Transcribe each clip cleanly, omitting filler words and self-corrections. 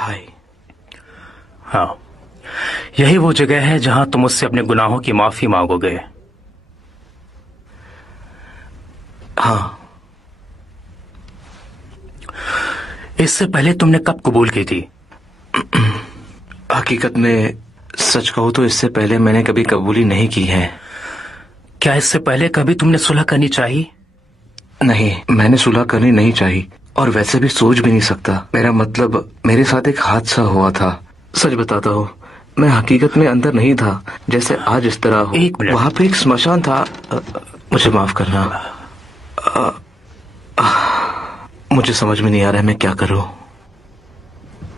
हाय। हाँ, यही वो जगह है जहां तुम मुझसे अपने गुनाहों की माफी मांगोगे। हाँ। इससे पहले तुमने कब कबूल की थी? हकीकत में सच कहूँ तो इससे पहले मैंने कभी कबूली नहीं की है। क्या इससे पहले कभी तुमने सुलह करनी चाहिए? नहीं, मैंने सुलह करनी नहीं चाहिए और वैसे भी सोच भी नहीं सकता। मेरा मतलब, मेरे साथ एक हादसा हुआ था। सच बताता हूँ, मैं हकीकत में अंदर नहीं था जैसे आज इस तरह हूँ। एक मिनट। वहाँ पे एक स्मशान था। मुझे माफ करना। मुझे समझ में नहीं आ रहा है मैं क्या करूँ।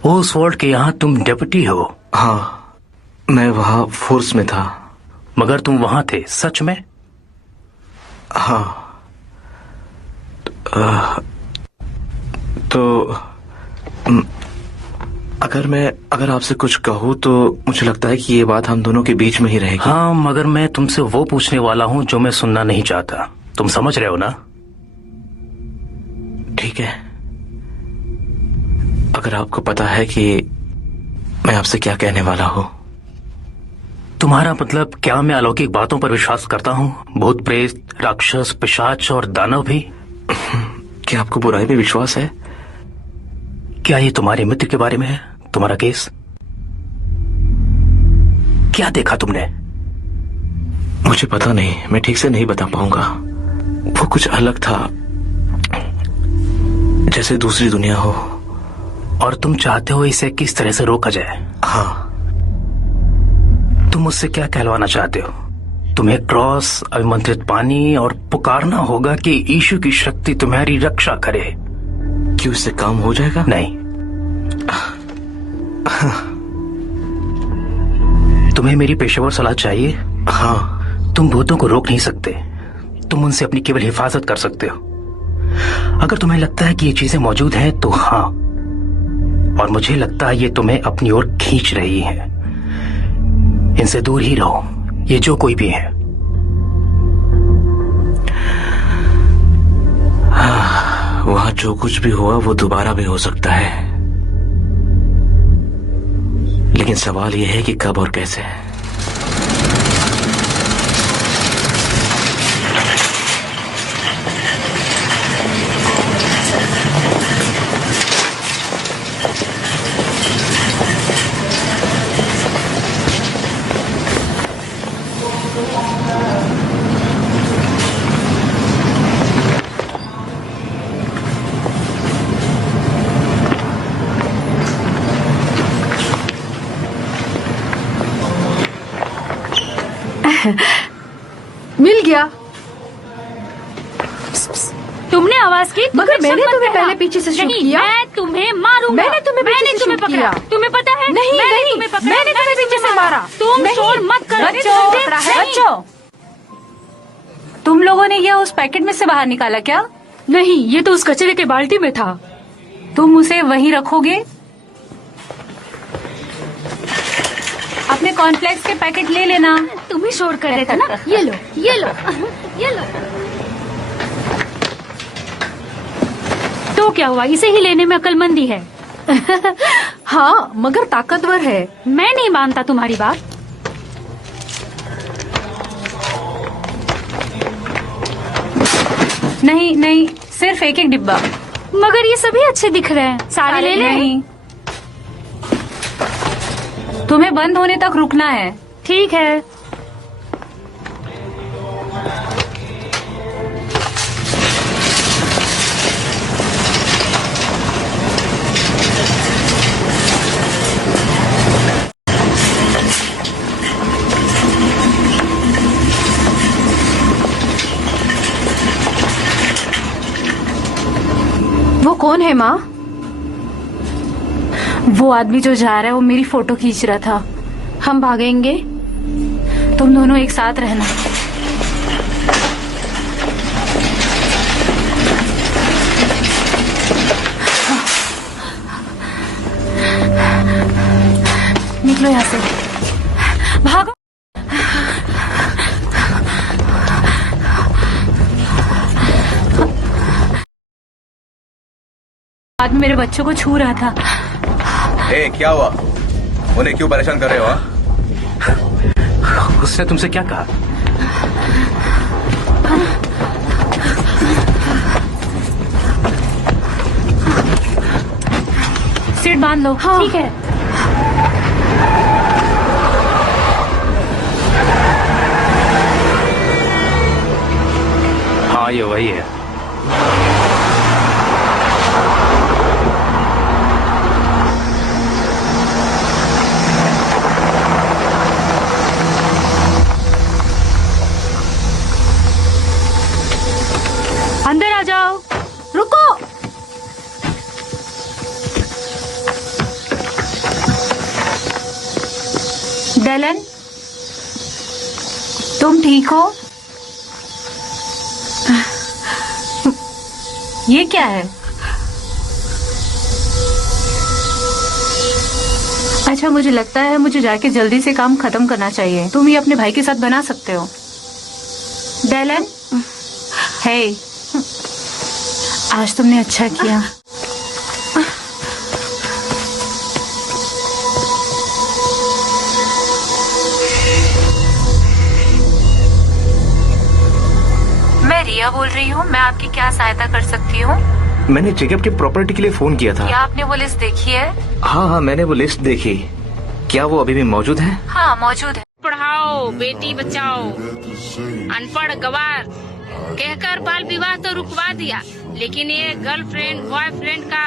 उस वार्ड के यहाँ तुम डिप्टी हो? हाँ, मैं वहाँ फोर्स में था। मगर तुम वहां थे सच में? हाँ। तो अगर आपसे कुछ कहूँ तो मुझे लगता है कि ये बात हम दोनों के बीच में ही रहेगी। हाँ, मगर मैं तुमसे वो पूछने वाला हूँ जो मैं सुनना नहीं चाहता। तुम समझ रहे हो ना? ठीक है। अगर आपको पता है कि मैं आपसे क्या कहने वाला हूँ। तुम्हारा मतलब क्या मैं अलौकिक बातों पर विश्वास करता हूँ? भूत प्रेत, राक्षस, पिशाच और दानव भी? क्या आपको बुराई में विश्वास है? क्या ये तुम्हारे मित्र के बारे में है? तुम्हारा केस? क्या देखा तुमने? मुझे पता नहीं, मैं ठीक से नहीं बता पाऊंगा। वो कुछ अलग था, जैसे दूसरी दुनिया हो। और तुम चाहते हो इसे किस तरह से रोका जाए? हाँ। तुम मुझसे क्या कहलवाना चाहते हो? तुम्हें क्रॉस, अभिमंत्रित पानी और पुकारना होगा कि यीशु की शक्ति तुम्हारी रक्षा करे। क्यों, इससे काम हो जाएगा? नहीं। तुम्हें मेरी पेशेवर सलाह चाहिए? हाँ। तुम भूतों को रोक नहीं सकते, तुम उनसे अपनी केवल हिफाजत कर सकते हो। अगर तुम्हें लगता है कि ये चीजें मौजूद हैं तो हाँ, और मुझे लगता है ये तुम्हें अपनी ओर खींच रही हैं। इनसे दूर ही रहो, ये जो कोई भी है। वहां जो कुछ भी हुआ वो दोबारा भी हो सकता है, लेकिन सवाल यह है कि कब और कैसे। मिल गया। तुमने आवाज की? मगर मैंने तुम्हें पहले पीछे से शूट किया। मैं तुम्हें मारूंगा। मैंने तुम्हें पीछे से शूट किया। तुम्हें पता है? नहीं, नहीं, मैंने तुम्हें पीछे से मारा। तुम शोर मत करो। बच्चों, तुम लोगों ने यह उस पैकेट में से बाहर निकाला क्या? नहीं, ये तो उस कचरे के बाल्टी में था। तुम उसे वहीं रखोगे? अपने कॉर्नफ्लेक्स के पैकेट ले लेना। तुम ही शोर कर रहे थे ना। ये लो, ये लो, ये लो। तो क्या हुआ? इसे ही लेने में अक्लमंदी है। हाँ, मगर ताकतवर है। मैं नहीं मानता तुम्हारी बात। नहीं नहीं, सिर्फ एक एक डिब्बा। मगर ये सभी अच्छे दिख रहे हैं। सारे ले ले। नहीं, तुम्हें बंद होने तक रुकना है। ठीक है। वो कौन है माँ? वो आदमी जो जा रहा है वो मेरी फोटो खींच रहा था। हम भागेंगे। तुम दोनों एक साथ रहना। निकलो यहाँ से, भागो। आदमी मेरे बच्चों को छू रहा था। ए, क्या हुआ? उन्हें क्यों परेशान कर रहे हो? उसने तुमसे क्या कहा? सीट बांध लो। हाँ। ठीक है। हाँ, ये वही है। अंदर आ जाओ। रुको। डेलन, तुम ठीक हो? ये क्या है? अच्छा, मुझे लगता है मुझे जाके जल्दी से काम खत्म करना चाहिए। तुम ये अपने भाई के साथ बना सकते हो। डेलन, हे, आज तुमने अच्छा किया। मैं रिया बोल रही हूँ। मैं आपकी क्या सहायता कर सकती हूँ? मैंने जेकब की प्रॉपर्टी के लिए फोन किया था। क्या आपने वो लिस्ट देखी है? हाँ, मैंने वो लिस्ट देखी। क्या वो अभी भी मौजूद है? हाँ, मौजूद है। पढ़ाओ बेटी बचाओ, अनपढ़ गवार कहकर बाल विवाह तो रुकवा दिया, लेकिन ये गर्लफ्रेंड बॉयफ्रेंड का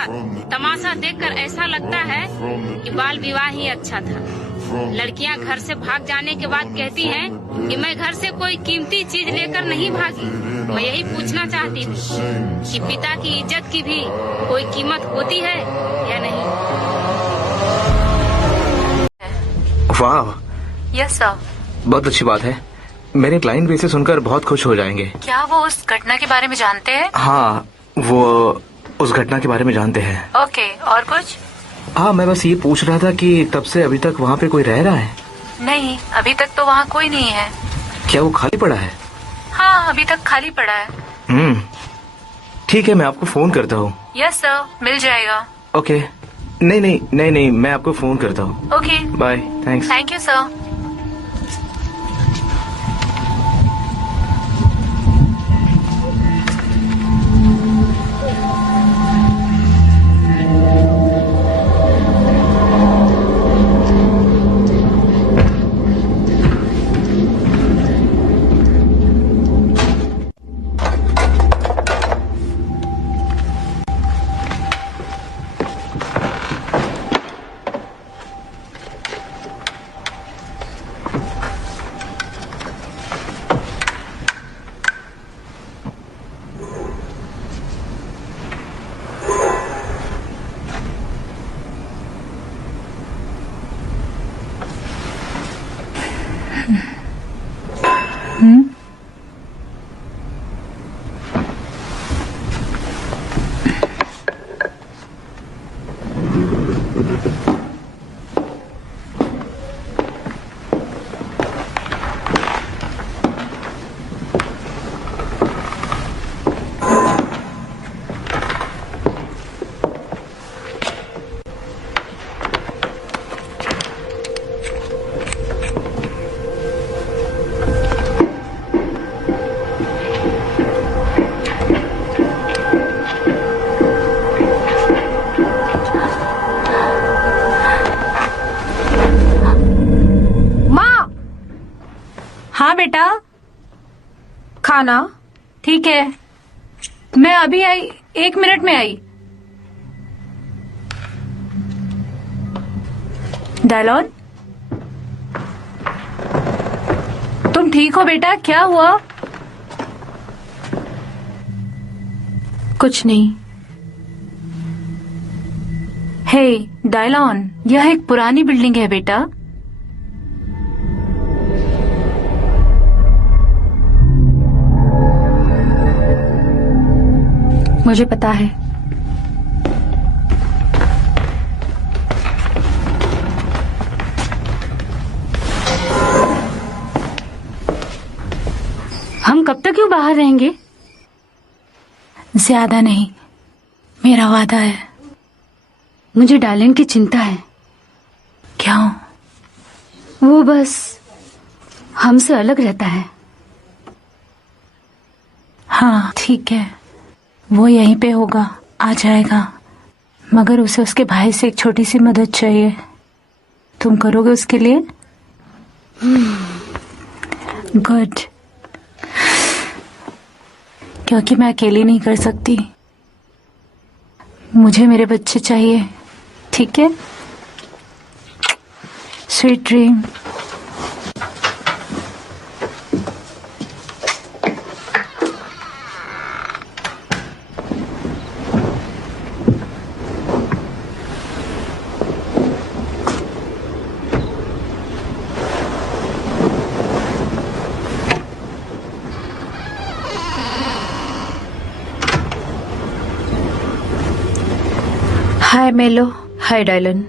तमाशा देखकर ऐसा लगता है कि बाल विवाह ही अच्छा था। लड़कियां घर से भाग जाने के बाद कहती हैं कि मैं घर से कोई कीमती चीज लेकर नहीं भागी। मैं यही पूछना चाहती हूँ कि पिता की इज्जत की भी कोई कीमत होती है या नहीं? वाह, यस सर। बहुत अच्छी बात है। मेरे क्लाइंट भी इसे सुनकर बहुत खुश हो जाएंगे। क्या वो उस घटना के बारे में जानते हैं? हाँ, वो उस घटना के बारे में जानते हैं। ओके, और कुछ? हाँ, मैं बस ये पूछ रहा था कि तब से अभी तक वहाँ पे कोई रह रहा है? नहीं, अभी तक तो वहाँ कोई नहीं है। क्या वो खाली पड़ा है? हाँ, अभी तक खाली पड़ा है। ठीक है, मैं आपको फोन करता हूँ। यस सर, मिल जाएगा। ओके। नहीं, मैं आपको फोन करता हूँ। Okay, bye, thanks. Thank you sir. हाँ बेटा, खाना। ठीक है, मैं अभी आई, 1 मिनट में आई। डायलॉन, तुम ठीक हो बेटा? क्या हुआ? कुछ नहीं। हे डायलॉन, यह एक पुरानी बिल्डिंग है बेटा। मुझे पता है। हम कब तक यूं बाहर रहेंगे? ज्यादा नहीं, मेरा वादा है। मुझे डायलन की चिंता है। वो बस हमसे अलग रहता है। हाँ ठीक है, वो यहीं पे होगा, आ जाएगा। मगर उसे उसके भाई से एक छोटी सी मदद चाहिए। तुम करोगे उसके लिए? गुड, क्योंकि मैं अकेली नहीं कर सकती। मुझे मेरे बच्चे चाहिए, ठीक है? Sweet dream. हाय मेलो। हाय डायलन,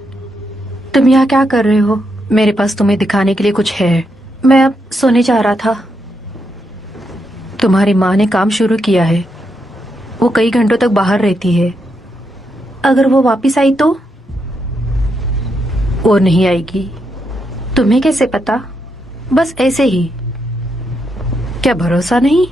तुम यहाँ क्या कर रहे हो? मेरे पास तुम्हें दिखाने के लिए कुछ है। मैं अब सोने जा रहा था। तुम्हारी माँ ने काम शुरू किया है। वो कई घंटों तक बाहर रहती है। अगर वो वापस आई तो? वो नहीं आएगी। तुम्हें कैसे पता? बस ऐसे ही। क्या भरोसा नहीं?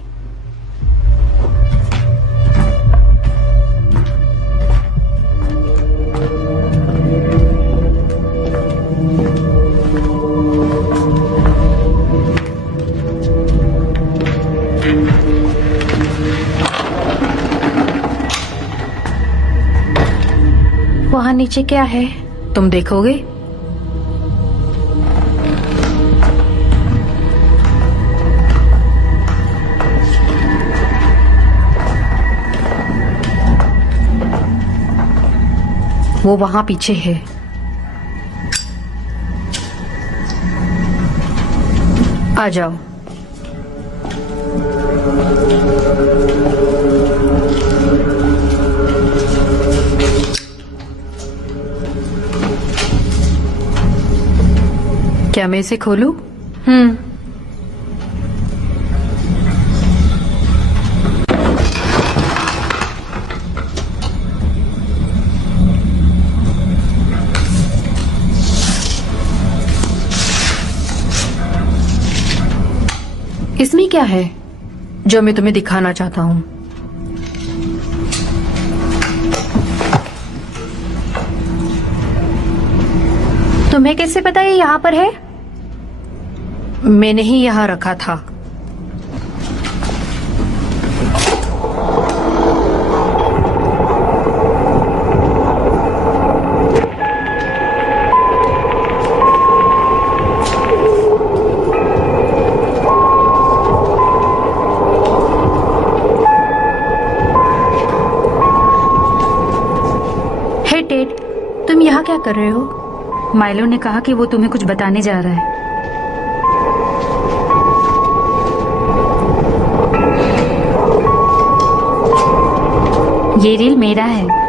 वहां नीचे क्या है? तुम देखोगे? वो वहां पीछे है। आ जाओ। क्या मैं इसे खोलूं? इसमें क्या है जो मैं तुम्हें दिखाना चाहता हूं? तुम्हें कैसे पता ये यहाँ पर है? मैंने ही यहाँ रखा था। हे टेड, तुम यहाँ क्या कर रहे हो? माइलो ने कहा कि वो तुम्हें कुछ बताने जा रहा है। ये रील मेरा है।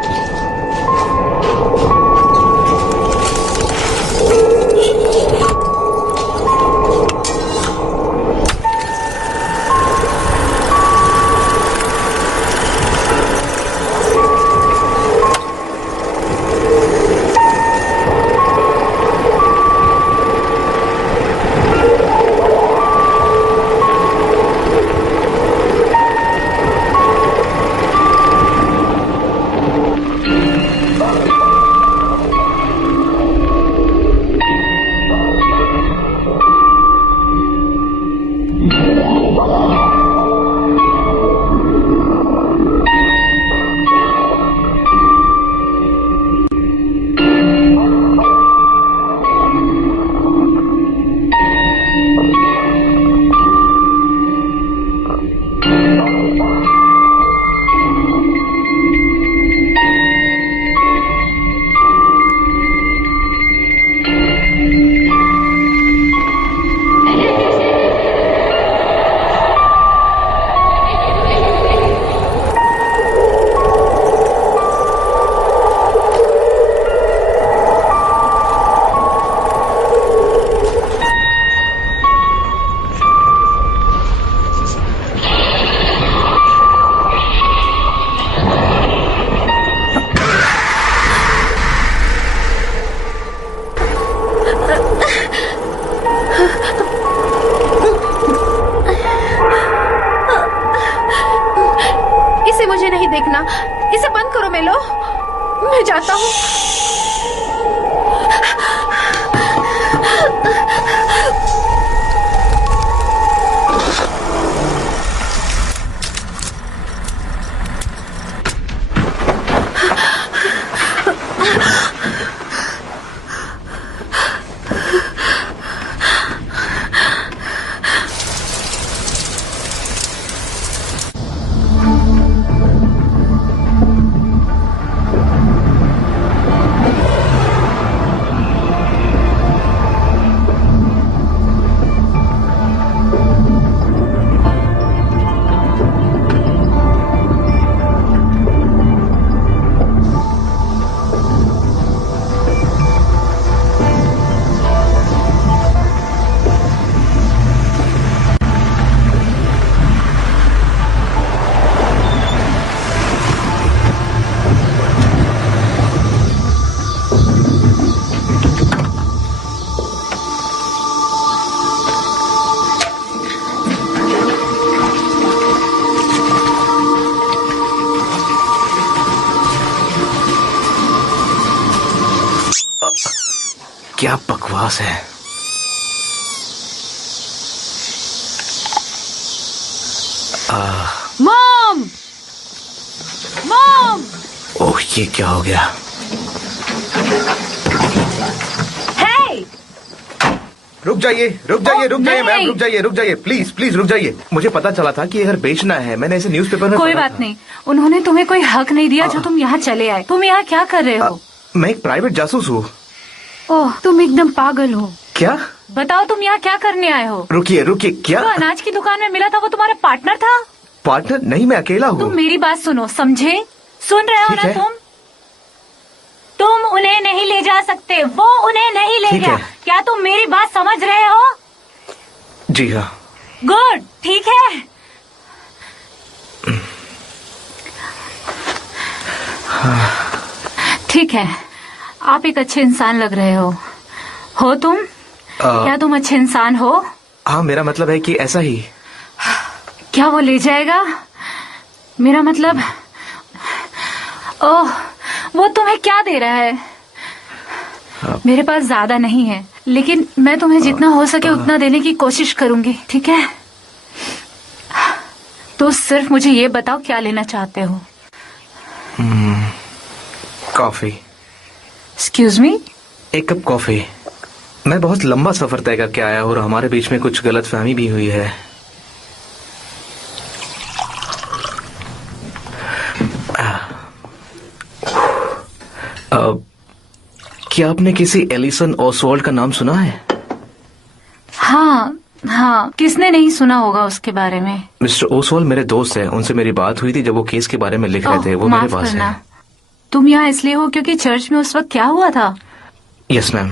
क्या बकवास है। मॉम, मॉम, ओह, ये क्या हो गया? रुक जाइए, रुक जाइए, रुक जाइए मैम, रुक जाइए, रुक जाइए, प्लीज प्लीज रुक जाइए। मुझे पता चला था कि ये घर बेचना है, मैंने इसे न्यूज़पेपर में कोई पढ़ा बात था। नहीं, उन्होंने तुम्हें कोई हक नहीं दिया जो तुम यहाँ चले आए। तुम यहाँ क्या कर रहे हो? मैं एक प्राइवेट जासूस हूँ। ओह तुम एकदम पागल हो। क्या? बताओ तुम यहाँ क्या करने आए हो? रुकिए रुकिए, क्या जो अनाज की दुकान में मिला था वो तुम्हारा पार्टनर था? पार्टनर? नहीं, मैं अकेला हूँ। तुम मेरी बात सुनो, समझे? सुन रहे हो ठीक ना है। तुम उन्हें नहीं ले जा सकते, वो उन्हें नहीं ले ठीक गया। है। क्या तुम मेरी बात समझ रहे हो? जी हाँ। गुड, ठीक है। ठीक है, आप एक अच्छे इंसान लग रहे हो तुम? क्या तुम अच्छे इंसान हो? हाँ, मेरा मतलब है कि ऐसा ही। क्या वो ले जाएगा? मेरा मतलब, ओह, वो तुम्हें क्या दे रहा है? मेरे पास ज्यादा नहीं है, लेकिन मैं तुम्हें जितना हो सके उतना देने की कोशिश करूंगी, ठीक है? तो सिर्फ मुझे ये बताओ क्या लेना चाहते हो? कॉफी। Excuse me? एक कप कॉफी। मैं बहुत लंबा सफर तय करके आया हूँ और हमारे बीच में कुछ गलतफहमी भी हुई है। क्या आपने किसी एलिसन ओसवाल्ड का नाम सुना है? हाँ हाँ, किसने नहीं सुना होगा उसके बारे में। मिस्टर ओसवाल्ड मेरे दोस्त हैं, उनसे मेरी बात हुई थी जब वो केस के बारे में लिख रहे थे। वो मेरे माफ पास करना, है। तुम यहाँ इसलिए हो क्योंकि चर्च में उस वक्त क्या हुआ था? Yes ma'am.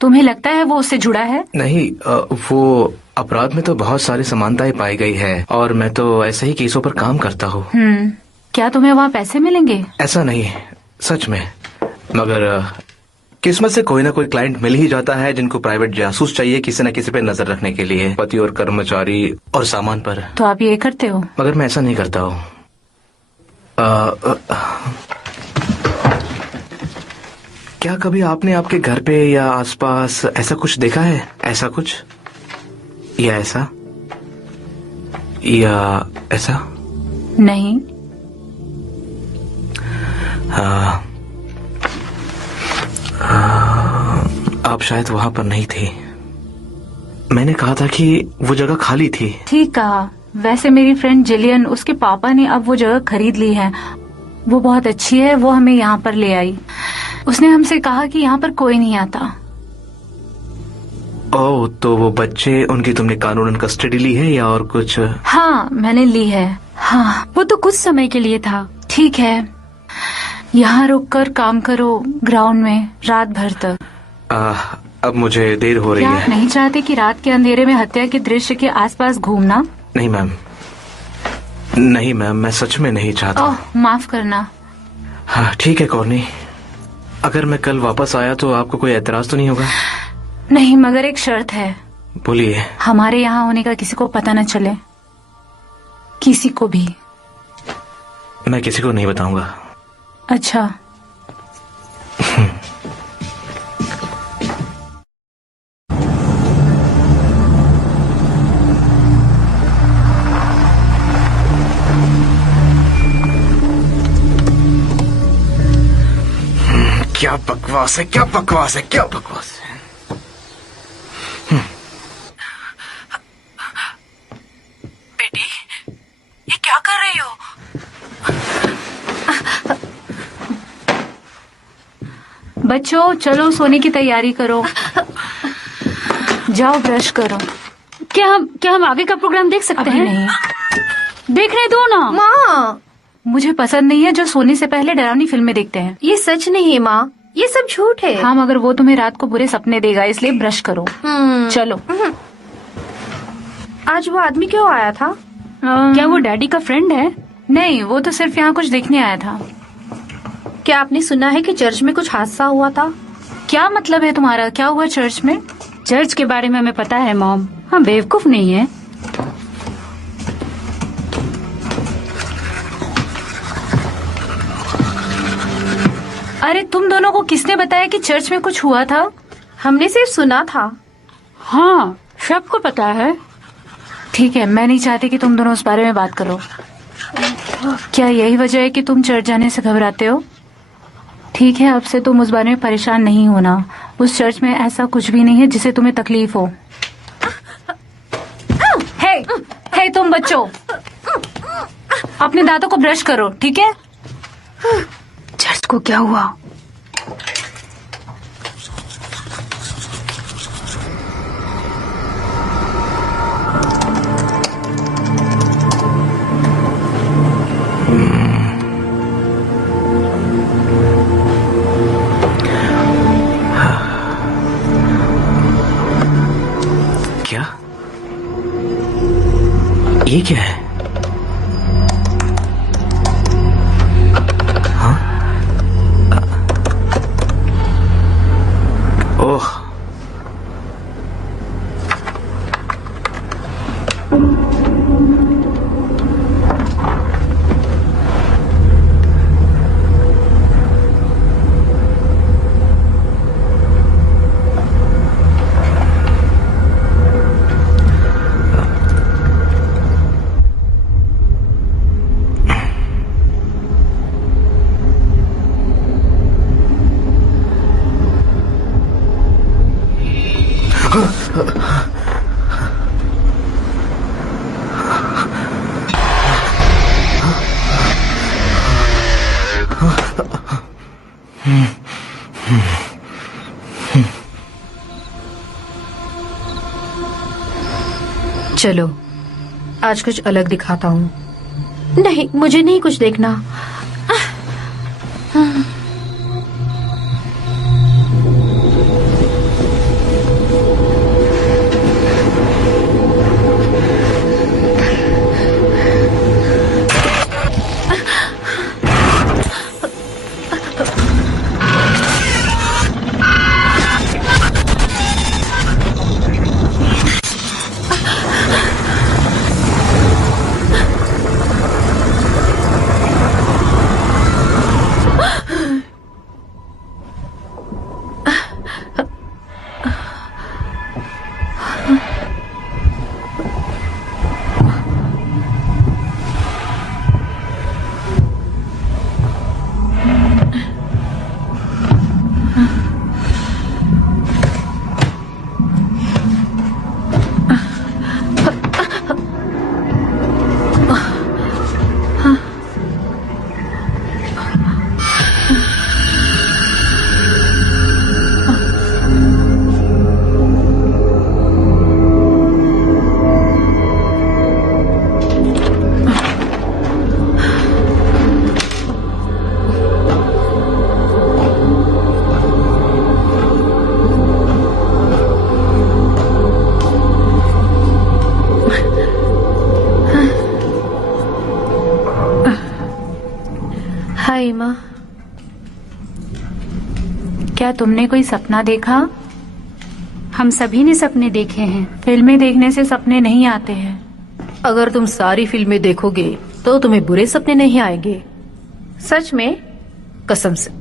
तुम्हें लगता है वो उससे जुड़ा है? नहीं, वो अपराध में तो बहुत सारी समानताएं पाई गई है और मैं तो ऐसे ही केसों पर काम करता हूँ। क्या तुम्हें वहाँ पैसे मिलेंगे? ऐसा नहीं, सच में। मगर किस्मत से कोई ना कोई क्लाइंट मिल ही जाता है जिनको प्राइवेट जासूस चाहिए किसी न किसी पे नजर रखने के लिए, पति और कर्मचारी और सामान पर। तो आप ये करते हो? मगर मैं ऐसा नहीं करता हूँ। क्या कभी आपने आपके घर पे या आसपास ऐसा कुछ देखा है? ऐसा कुछ या ऐसा या ऐसा? नहीं। आप शायद वहां पर नहीं थी। मैंने कहा था कि वो जगह खाली थी। ठीक कहा। वैसे मेरी फ्रेंड जिलियन, उसके पापा ने अब वो जगह खरीद ली है। वो बहुत अच्छी है, वो हमें यहाँ पर ले आई। उसने हमसे कहा कि यहाँ पर कोई नहीं आता। ओह, तो वो बच्चे, उनकी तुमने कानूनन कस्टडी ली है या और कुछ? हाँ, मैंने ली है। हाँ, वो तो कुछ समय के लिए था। ठीक है, यहाँ रुककर काम करो ग्राउंड में रात भर तक। अब मुझे देर हो रही क्या आप है। नहीं चाहते कि रात के अंधेरे में हत्या के दृश्य के आसपास घूमना? नहीं मैम, नहीं मैम, मैं सच में नहीं चाहता। ओह, माफ करना। हाँ ठीक है कॉर्नी, अगर मैं कल वापस आया तो आपको कोई एतराज तो नहीं होगा? नहीं, मगर एक शर्त है। बोलिए। हमारे यहाँ होने का किसी को पता न चले, किसी को भी। मैं किसी को नहीं बताऊंगा। अच्छा। क्या बकवास है, क्या बकवास है, क्या बकवास है। बेटी, ये क्या कर रही हो? बच्चों, चलो सोने की तैयारी करो। जाओ ब्रश करो। क्या हम आगे का प्रोग्राम देख सकते अभी हैं? नहीं। देखने दो ना। माँ, मुझे पसंद नहीं है जो सोने से पहले डरावनी फिल्में देखते हैं। ये सच नहीं है माँ, ये सब झूठ है। हाँ, मगर वो तुम्हें रात को बुरे सपने देगा, इसलिए ब्रश करो। चलो। आज वो आदमी क्यों आया था? क्या वो डैडी का फ्रेंड है? नहीं, वो तो सिर्फ यहाँ कुछ देखने आया था। क्या आपने सुना है कि चर्च में कुछ हादसा हुआ था? क्या मतलब है तुम्हारा? क्या हुआ चर्च में? चर्च के बारे में हमें पता है मॉम, हम बेवकूफ नहीं है। अरे तुम दोनों को किसने बताया कि चर्च में कुछ हुआ था? हमने सिर्फ सुना था। हाँ, सबको पता है। ठीक है, मैं नहीं चाहती कि तुम दोनों उस बारे में बात करो। क्या यही वजह है कि तुम चर्च जाने से घबराते हो? ठीक है, अब से तुम उस बारे में परेशान नहीं होना। उस चर्च में ऐसा कुछ भी नहीं है जिससे तुम्हें तकलीफ हो। हे तुम बच्चों, अपने दांतों को ब्रश करो, ठीक है? चर्च को क्या हुआ? क्या? ये क्या है? हाँ? ओह, चलो आज कुछ अलग दिखाता हूँ। नहीं, मुझे नहीं कुछ देखना। हाय माँ। क्या तुमने कोई सपना देखा? हम सभी ने सपने देखे हैं। फिल्में देखने से सपने नहीं आते हैं। अगर तुम सारी फिल्में देखोगे तो तुम्हें बुरे सपने नहीं आएंगे। सच में, कसम से।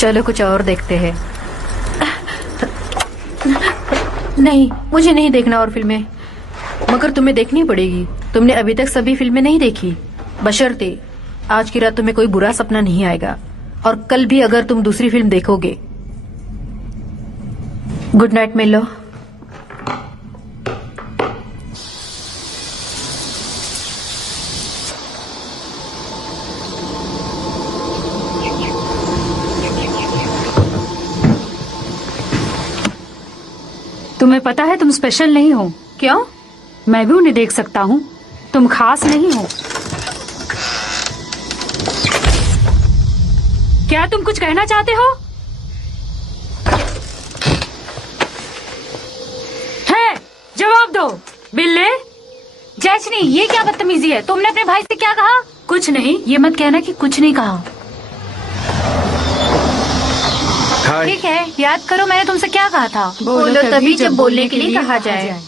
चलो कुछ और देखते हैं। नहीं, मुझे नहीं देखना और फिल्में, मगर तुम्हें देखनी पड़ेगी। तुमने अभी तक सभी फिल्में नहीं देखी, बशर्ते आज की रात तुम्हें कोई बुरा सपना नहीं आएगा, और कल भी अगर तुम दूसरी फिल्म देखोगे। गुड नाइट मिलो। तुम्हें पता है तुम स्पेशल नहीं हो। क्यों? मैं भी उन्हें देख सकता हूँ। तुम खास नहीं हो। क्या तुम कुछ कहना चाहते हो? है, जवाब दो बिल्ले। जैचनी, ये क्या बदतमीजी है? तुमने अपने भाई से क्या कहा? कुछ नहीं। ये मत कहना कि कुछ नहीं कहा। हाय। ठीक है, याद करो मैंने तुमसे क्या कहा था। बोलो तभी जब बोलने के लिए कहा जाए।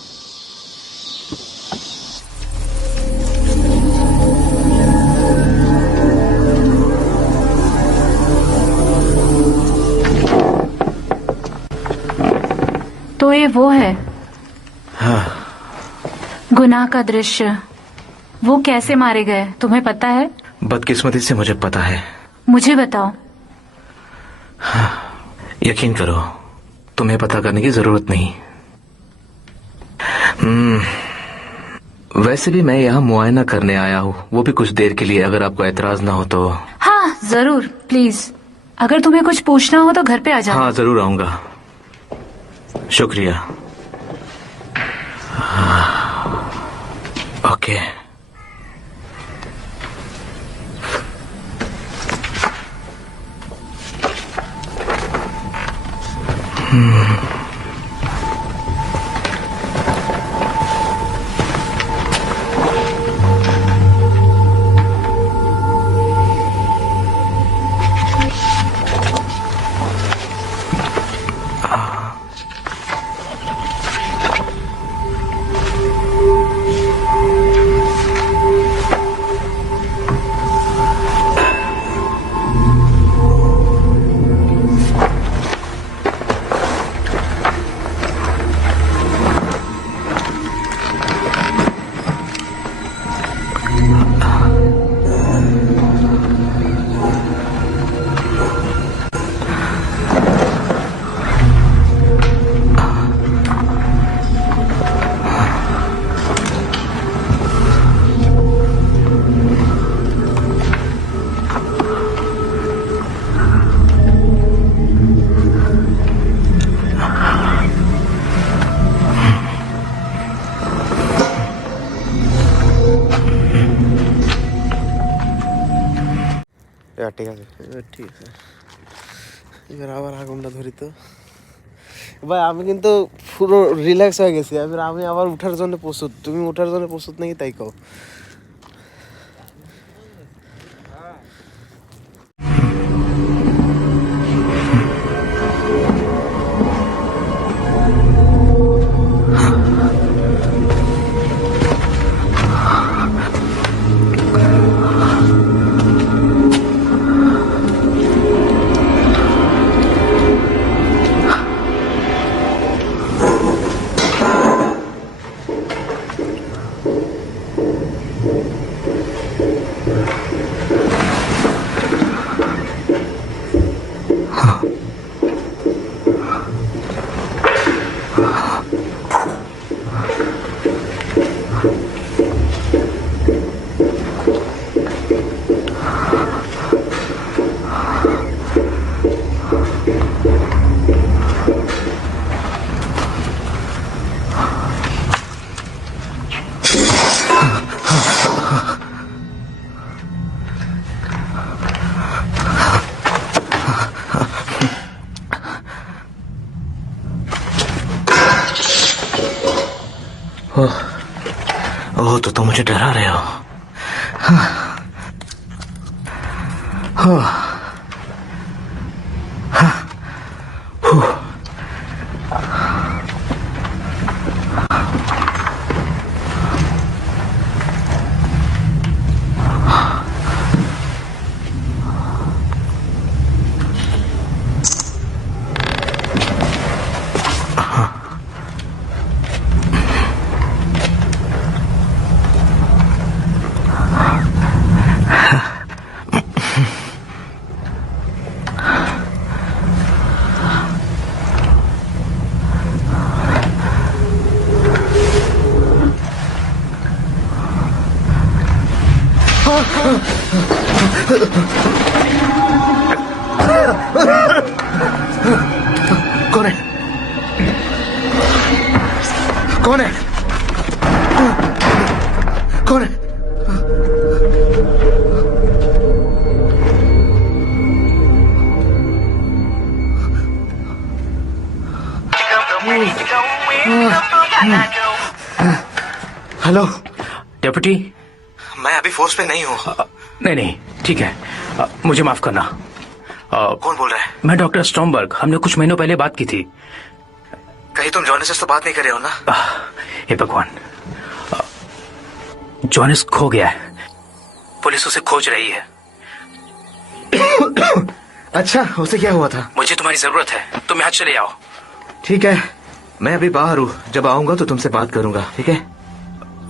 तो ये वो है हाँ। गुनाह का दृश्य। वो कैसे मारे गए तुम्हें पता है? बदकिस्मती से मुझे पता है। मुझे बताओ। यकीन करो, तुम्हें पता करने की जरूरत नहीं। वैसे भी मैं यहाँ मुआयना करने आया हूँ, वो भी कुछ देर के लिए, अगर आपको एतराज ना हो तो। हाँ जरूर, प्लीज। अगर तुम्हें कुछ पूछना हो तो घर पे आ जाओ। हाँ जरूर आऊंगा। शुक्रिया। ओके। ঠিক আছে, ঠিক আছে। এবার আবার আগুনটা ধরি তো ভাই। আমি কিন্তু পুরো রিল্যাক্স হয়ে গেছি। এবার আমি আবার উঠার জন্য প্রস্তুত। তুমি উঠার জন্য প্রস্তুত নাকি তাই কও। ओह, तो तुम मुझे डरा रहे हो। कौन है? कौन है? कौन है? Hello deputy. मैं अभी फोर्स पे नहीं हूँ। नहीं नहीं, ठीक है। मुझे माफ करना। कौन बोल रहा है? मैं डॉक्टर स्टॉमबर्ग। हमने कुछ महीनों पहले बात की थी। कहीं तुम जॉनी से तो बात नहीं कर रहे हो ना? हे भगवान, जॉनिस खो गया है। पुलिस उसे खोज रही है। अच्छा, उसे क्या हुआ था? मुझे तुम्हारी जरूरत है, तुम यहाँ चले आओ। ठीक है, मैं अभी बाहर हूँ। जब आऊंगा तो तुमसे बात करूंगा, ठीक है?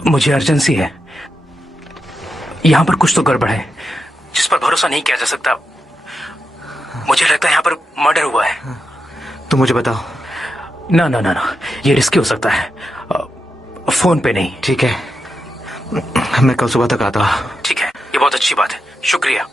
मुझे अर्जेंसी है। यहाँ पर कुछ तो गड़बड़ है जिस पर भरोसा नहीं किया जा सकता। मुझे लगता है यहाँ पर मर्डर हुआ है। तुम मुझे बताओ। ना ना ना ना, ये रिस्की हो सकता है। फोन पे नहीं। ठीक है, मैं कल सुबह तक आता हूँ। ठीक है, ये बहुत अच्छी बात है, शुक्रिया।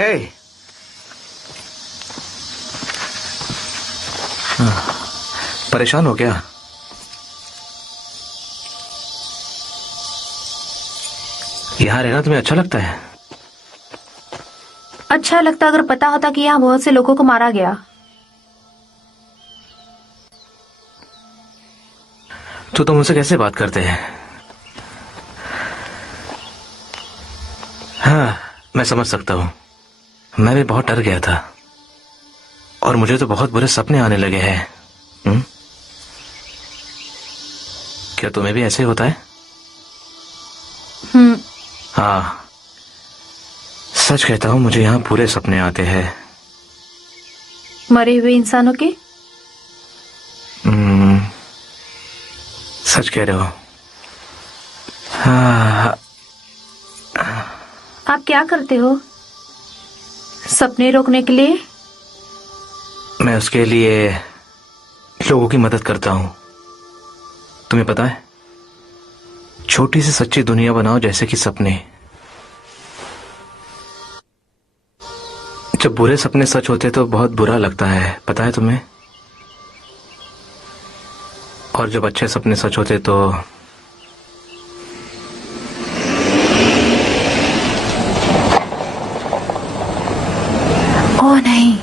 हे, परेशान हो क्या? यहाँ रहना तुम्हें अच्छा लगता है? अच्छा लगता अगर पता होता कि यहाँ बहुत से लोगों को मारा गया। तो तुम उनसे कैसे बात करते हैं? हाँ, मैं समझ सकता हूँ। मैं भी बहुत डर गया था और मुझे तो बहुत बुरे सपने आने लगे हैं। क्या तुम्हें भी ऐसे होता है? हाँ, सच कहता हूँ, मुझे यहाँ पूरे सपने आते हैं। मरे हुए इंसानों के? सच कह रहे हो। हाँ। आप क्या करते हो सपने रोकने के लिए? मैं उसके लिए लोगों की मदद करता हूँ। तुम्हें पता है, छोटी सी सच्ची दुनिया बनाओ जैसे कि सपने। जब बुरे सपने सच होते तो बहुत बुरा लगता है, पता है तुम्हें? और जब अच्छे सपने सच होते तो ओ नहीं,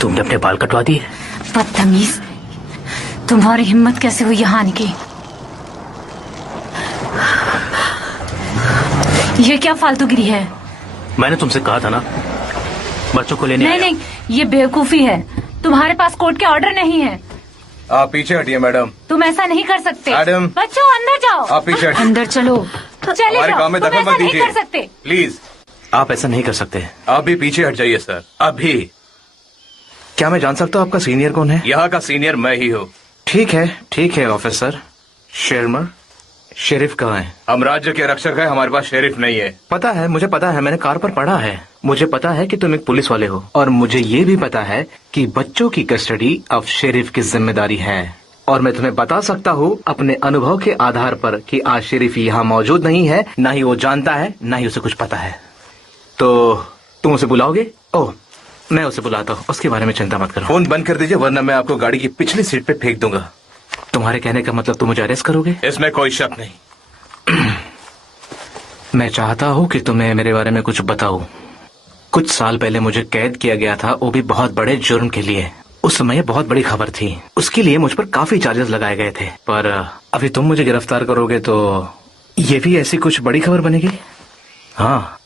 तुमने अपने बाल कटवा दिए? बदतमीज, तुम्हारी हिम्मत कैसे हुई यहाँ आने की? ये क्या फालतूगिरी है? मैंने तुमसे कहा था ना, बच्चों को लेने नहीं आया। नहीं, ये बेवकूफी है। तुम्हारे पास कोर्ट के ऑर्डर नहीं है। आप पीछे हटिए मैडम। तुम ऐसा नहीं कर सकते। मैडम। बच्चों अंदर जाओ। आप पीछे हटिए। अंदर चलो। चले हमारे जाओ। काम में तुम दखल ऐसा मत नहीं दीजिए। कर सकते। प्लीज, आप ऐसा नहीं कर सकते। आप भी पीछे हट जाइए सर, अभी। क्या मैं जान सकता हूँ आपका सीनियर कौन है? यहाँ का सीनियर मैं ही हूँ। ठीक है ऑफिसर शेरमर। शेरिफ कहाँ है? हम राज्य के रक्षक हैं, हमारे पास शेरिफ नहीं है। पता है, मुझे पता है, मैंने कार पर पढ़ा है। मुझे पता है कि तुम एक पुलिस वाले हो, और मुझे ये भी पता है कि बच्चों की कस्टडी अब शेरिफ की जिम्मेदारी है। और मैं तुम्हें बता सकता हूँ अपने अनुभव के आधार पर कि आज शेरिफ यहाँ मौजूद नहीं है, ना ही वो जानता है, ना ही उसे कुछ पता है। तो तुम उसे बुलाओगे? ओह, मैं उसे बुलाता हूँ, उसके बारे में चिंता मत करो। फोन बंद कर दीजिए वरना मैं आपको गाड़ी की पिछली सीट पे फेंक दूंगा। तुम्हारे कहने का मतलब तुम मुझे अरेस्ट करोगे? इसमें कोई शक नहीं। मैं चाहता हूँ कि तुम्हें मेरे बारे में कुछ बताऊं। कुछ साल पहले मुझे कैद किया गया था, वो भी बहुत बड़े जुर्म के लिए। उस समय बहुत बड़ी खबर थी, उसके लिए मुझ पर काफी चार्जेस लगाए गए थे। पर अभी तुम मुझे गिरफ्तार करोगे तो ये भी ऐसी कुछ बड़ी खबर बनेगी। हाँ,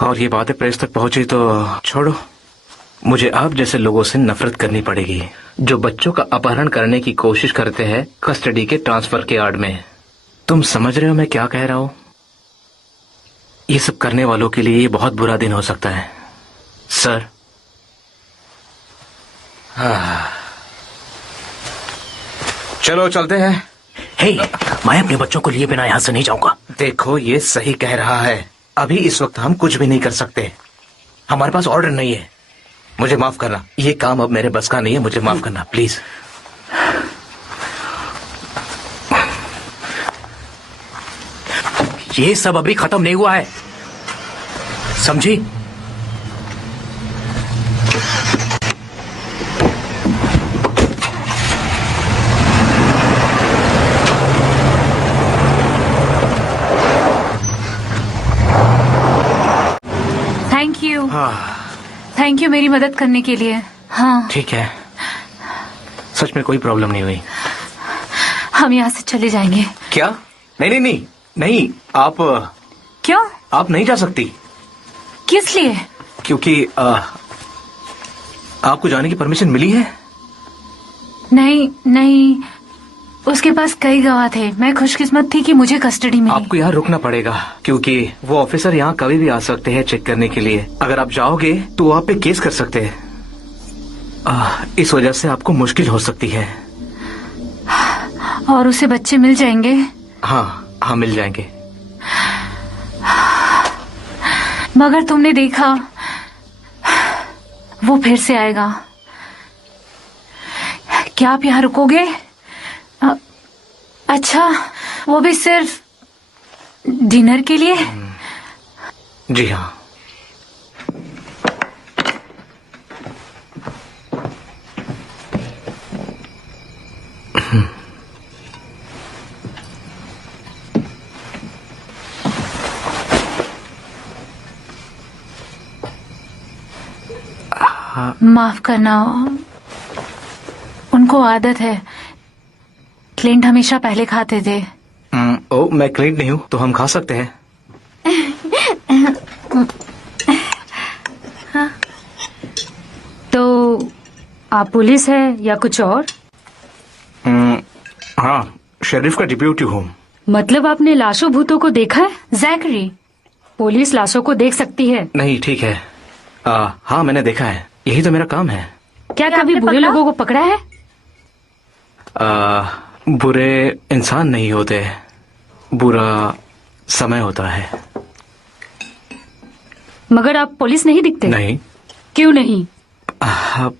और ये बातें प्रेस तक पहुंची तो छोड़ो, मुझे आप जैसे लोगों से नफरत करनी पड़ेगी जो बच्चों का अपहरण करने की कोशिश करते हैं कस्टडी के ट्रांसफर के आड़ में। तुम समझ रहे हो मैं क्या कह रहा हूँ? ये सब करने वालों के लिए ये बहुत बुरा दिन हो सकता है, सर। चलो चलते हैं। हे, मैं अपने बच्चों को लिए बिना यहाँ से नहीं जाऊंगा। देखो, ये सही कह रहा है। अभी इस वक्त हम कुछ भी नहीं कर सकते, हमारे पास ऑर्डर नहीं है। मुझे माफ करना, ये काम अब मेरे बस का नहीं है, मुझे माफ करना प्लीज। ये सब अभी खत्म नहीं हुआ है, समझी? थैंक यू मेरी मदद करने के लिए। हाँ, ठीक है, सच में कोई प्रॉब्लम नहीं हुई। हम यहाँ से चले जाएंगे। क्या? नहीं नहीं नहीं नहीं, आप क्यों? आप नहीं जा सकती। किस लिए? क्योंकि आपको जाने की परमिशन मिली है। नहीं नहीं, उसके पास कई गवाह थे। मैं खुशकिस्मत थी कि मुझे कस्टडी मिली। आपको यहाँ रुकना पड़ेगा क्योंकि वो ऑफिसर यहाँ कभी भी आ सकते हैं चेक करने के लिए। अगर आप जाओगे तो वो आप पे केस कर सकते हैं। इस वजह से आपको मुश्किल हो सकती है। और उसे बच्चे मिल जाएंगे? हाँ हाँ, मिल जाएंगे। मगर तुमने देखा, वो फिर से आएगा। क्या आप यहाँ रुकोगे? अच्छा, वो भी सिर्फ डिनर के लिए? जी हाँ। माफ करना, उनको आदत है। क्लिंट हमेशा पहले खाते थे। ओ, मैं क्लिंट नहीं हूँ तो हम खा सकते हैं। तो आप पुलिस है या कुछ और? हाँ, शेरिफ का डिप्यूटी हूँ। मतलब आपने लाशों भूतों को देखा है? जैकरी, पुलिस लाशों को देख सकती है। नहीं, ठीक है। हाँ, मैंने देखा है, यही तो मेरा काम है। क्या कभी बुरे लोगों को पकड़ा है? बुरे इंसान नहीं होते, बुरा समय होता है। मगर आप पुलिस नहीं दिखते। नहीं। क्यों नहीं?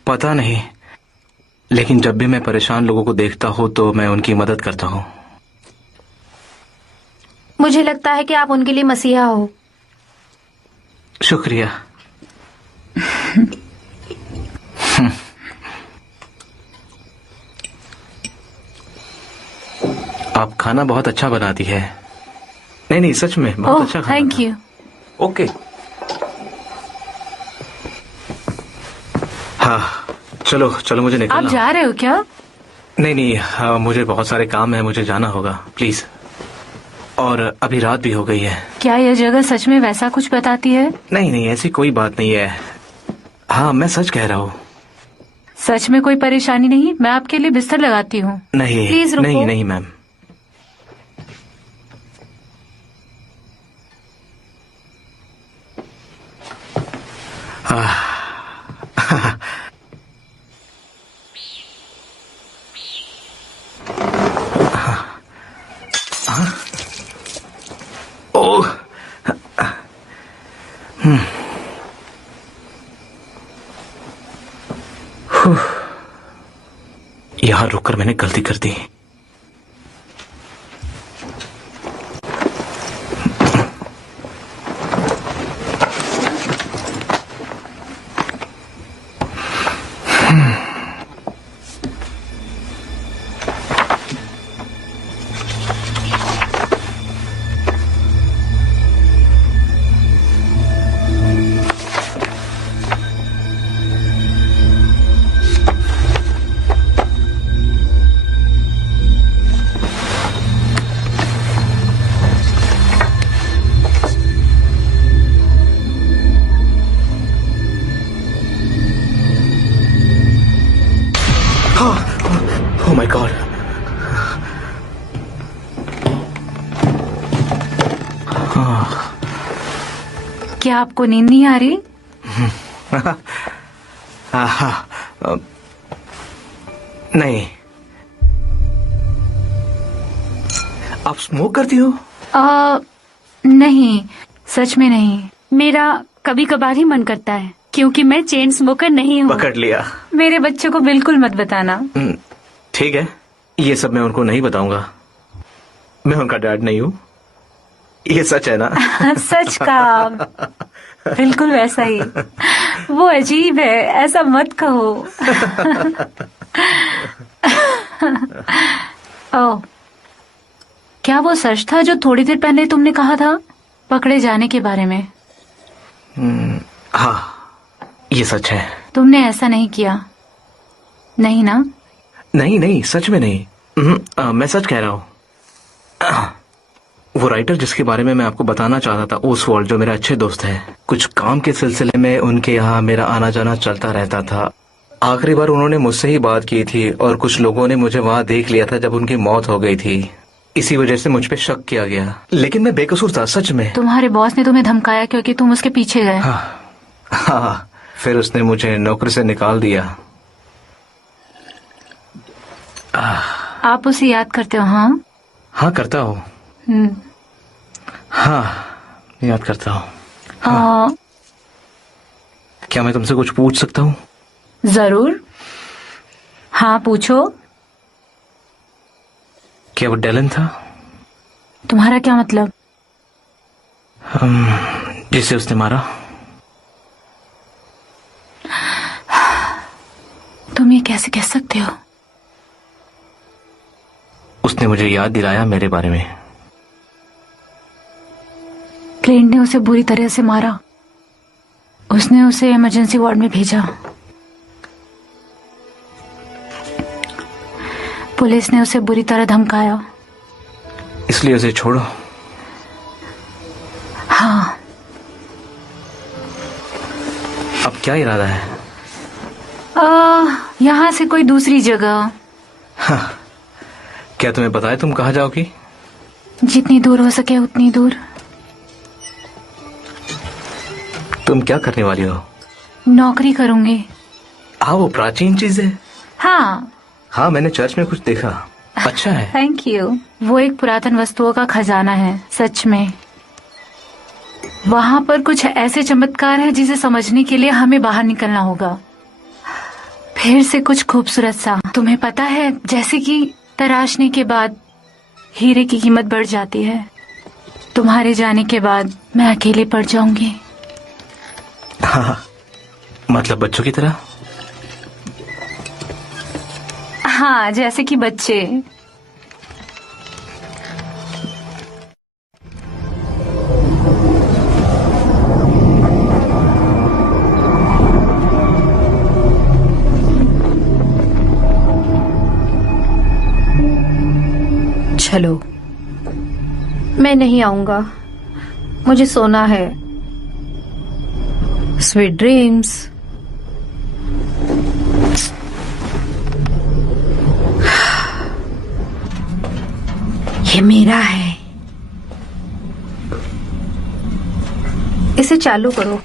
पता नहीं, लेकिन जब भी मैं परेशान लोगों को देखता हूँ तो मैं उनकी मदद करता हूँ। मुझे लगता है कि आप उनके लिए मसीहा हो। शुक्रिया। आप खाना बहुत अच्छा बनाती है। नहीं नहीं, सच में बहुत अच्छा खाना। Thank you. ओके। हाँ, चलो चलो, मुझे आप निकलना। जा रहे हो क्या? नहीं नहीं, हाँ, मुझे बहुत सारे काम है, मुझे जाना होगा प्लीज। और अभी रात भी हो गई है। क्या यह जगह सच में वैसा कुछ बताती है? नहीं नहीं, ऐसी कोई बात नहीं है। हाँ, मैं सच कह रहा हूँ। सच में कोई परेशानी नहीं? मैं आपके लिए बिस्तर लगाती हूँ। नहीं प्लीज रुको। नहीं नहीं मैम। ओह, यहाँ रुककर मैंने गलती कर दी। क्या आपको नींद नहीं आ रही? नहीं। आप स्मोक करती हो? नहीं, सच में नहीं। मेरा कभी कभार ही मन करता है, क्योंकि मैं चेन स्मोकर नहीं हूँ। पकड़ लिया। मेरे बच्चों को बिल्कुल मत बताना। ठीक है, ये सब मैं उनको नहीं बताऊंगा। मैं उनका डैड नहीं हूँ। ये सच है ना? सच का बिल्कुल वैसा ही। वो अजीब है, ऐसा मत कहो। ओह, क्या वो सच था जो थोड़ी देर पहले तुमने कहा था पकड़े जाने के बारे में? हाँ, ये सच है। तुमने ऐसा नहीं किया, नहीं ना? नहीं नहीं, सच में नहीं। मैं सच कह रहा हूँ। वो राइटर जिसके बारे में मैं आपको बताना चाहता था, ओसवाल्ड, जो मेरा अच्छे दोस्त है, कुछ काम के सिलसिले में उनके यहाँ मेरा आना जाना चलता रहता था। आखिरी बार उन्होंने मुझसे ही बात की थी और कुछ लोगों ने मुझे वहाँ देख लिया था जब उनकी मौत हो गई थी। इसी वजह से मुझ पे शक किया गया, लेकिन मैं बेकसूर था, सच में। तुम्हारे बॉस ने तुम्हें धमकाया क्योंकि तुम उसके पीछे गए? हाँ, फिर उसने मुझे नौकरी से निकाल दिया। आप उसे याद करते हो? हाँ हाँ, करता हूँ। हाँ, याद करता हूँ। क्या मैं तुमसे कुछ पूछ सकता हूँ? जरूर। हाँ, पूछो। क्या वो डेलन था? तुम्हारा क्या मतलब? जिसे उसने मारा? तुम ये कैसे कह सकते हो? उसने मुझे याद दिलाया मेरे बारे में। क्लेंट ने उसे बुरी तरह से मारा। उसने उसे इमरजेंसी वार्ड में भेजा। पुलिस ने उसे बुरी तरह धमकाया। इसलिए उसे छोड़ो। हाँ। अब क्या इरादा है? यहाँ से कोई दूसरी जगह। हाँ, क्या तुम्हें पता है तुम कहाँ जाओगी? जितनी दूर हो सके उतनी दूर। तुम क्या करने वाली हो? नौकरी करूंगी। हाँ, वो प्राचीन चीज है। हाँ हाँ, मैंने चर्च में कुछ देखा। अच्छा है। Thank you. वो एक पुरातन वस्तुओं का खजाना है, सच में। वहाँ पर कुछ ऐसे चमत्कार है जिसे समझने के लिए हमें बाहर निकलना होगा। फिर से कुछ खूबसूरत सा, तुम्हें पता है, जैसे कि तराशने के बाद हीरे की कीमत बढ़ जाती है। तुम्हारे जाने के बाद मैं अकेले पड़ जाऊंगी। हाँ, मतलब बच्चों की तरह? हाँ, जैसे कि बच्चे। चलो, मैं नहीं आऊंगा, मुझे सोना है। Sweet dreams. ये मेरा है, इसे चालू करो।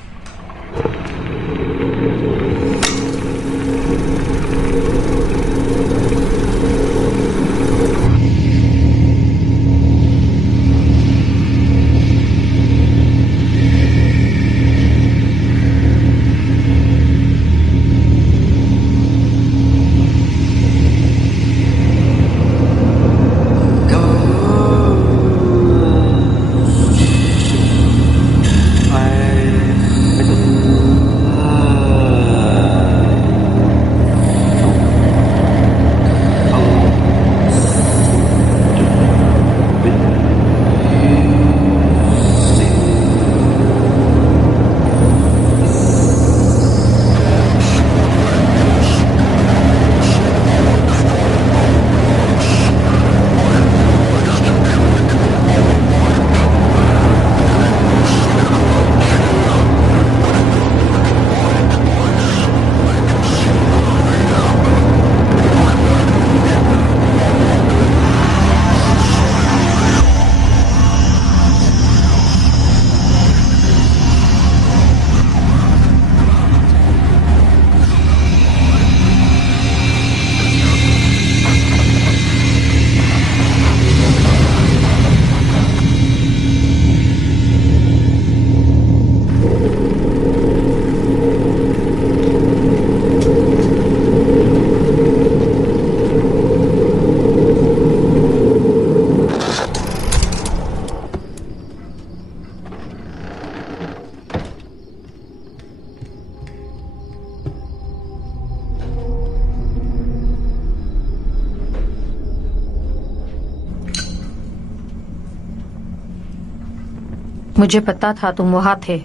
मुझे पता था तुम वहां थे।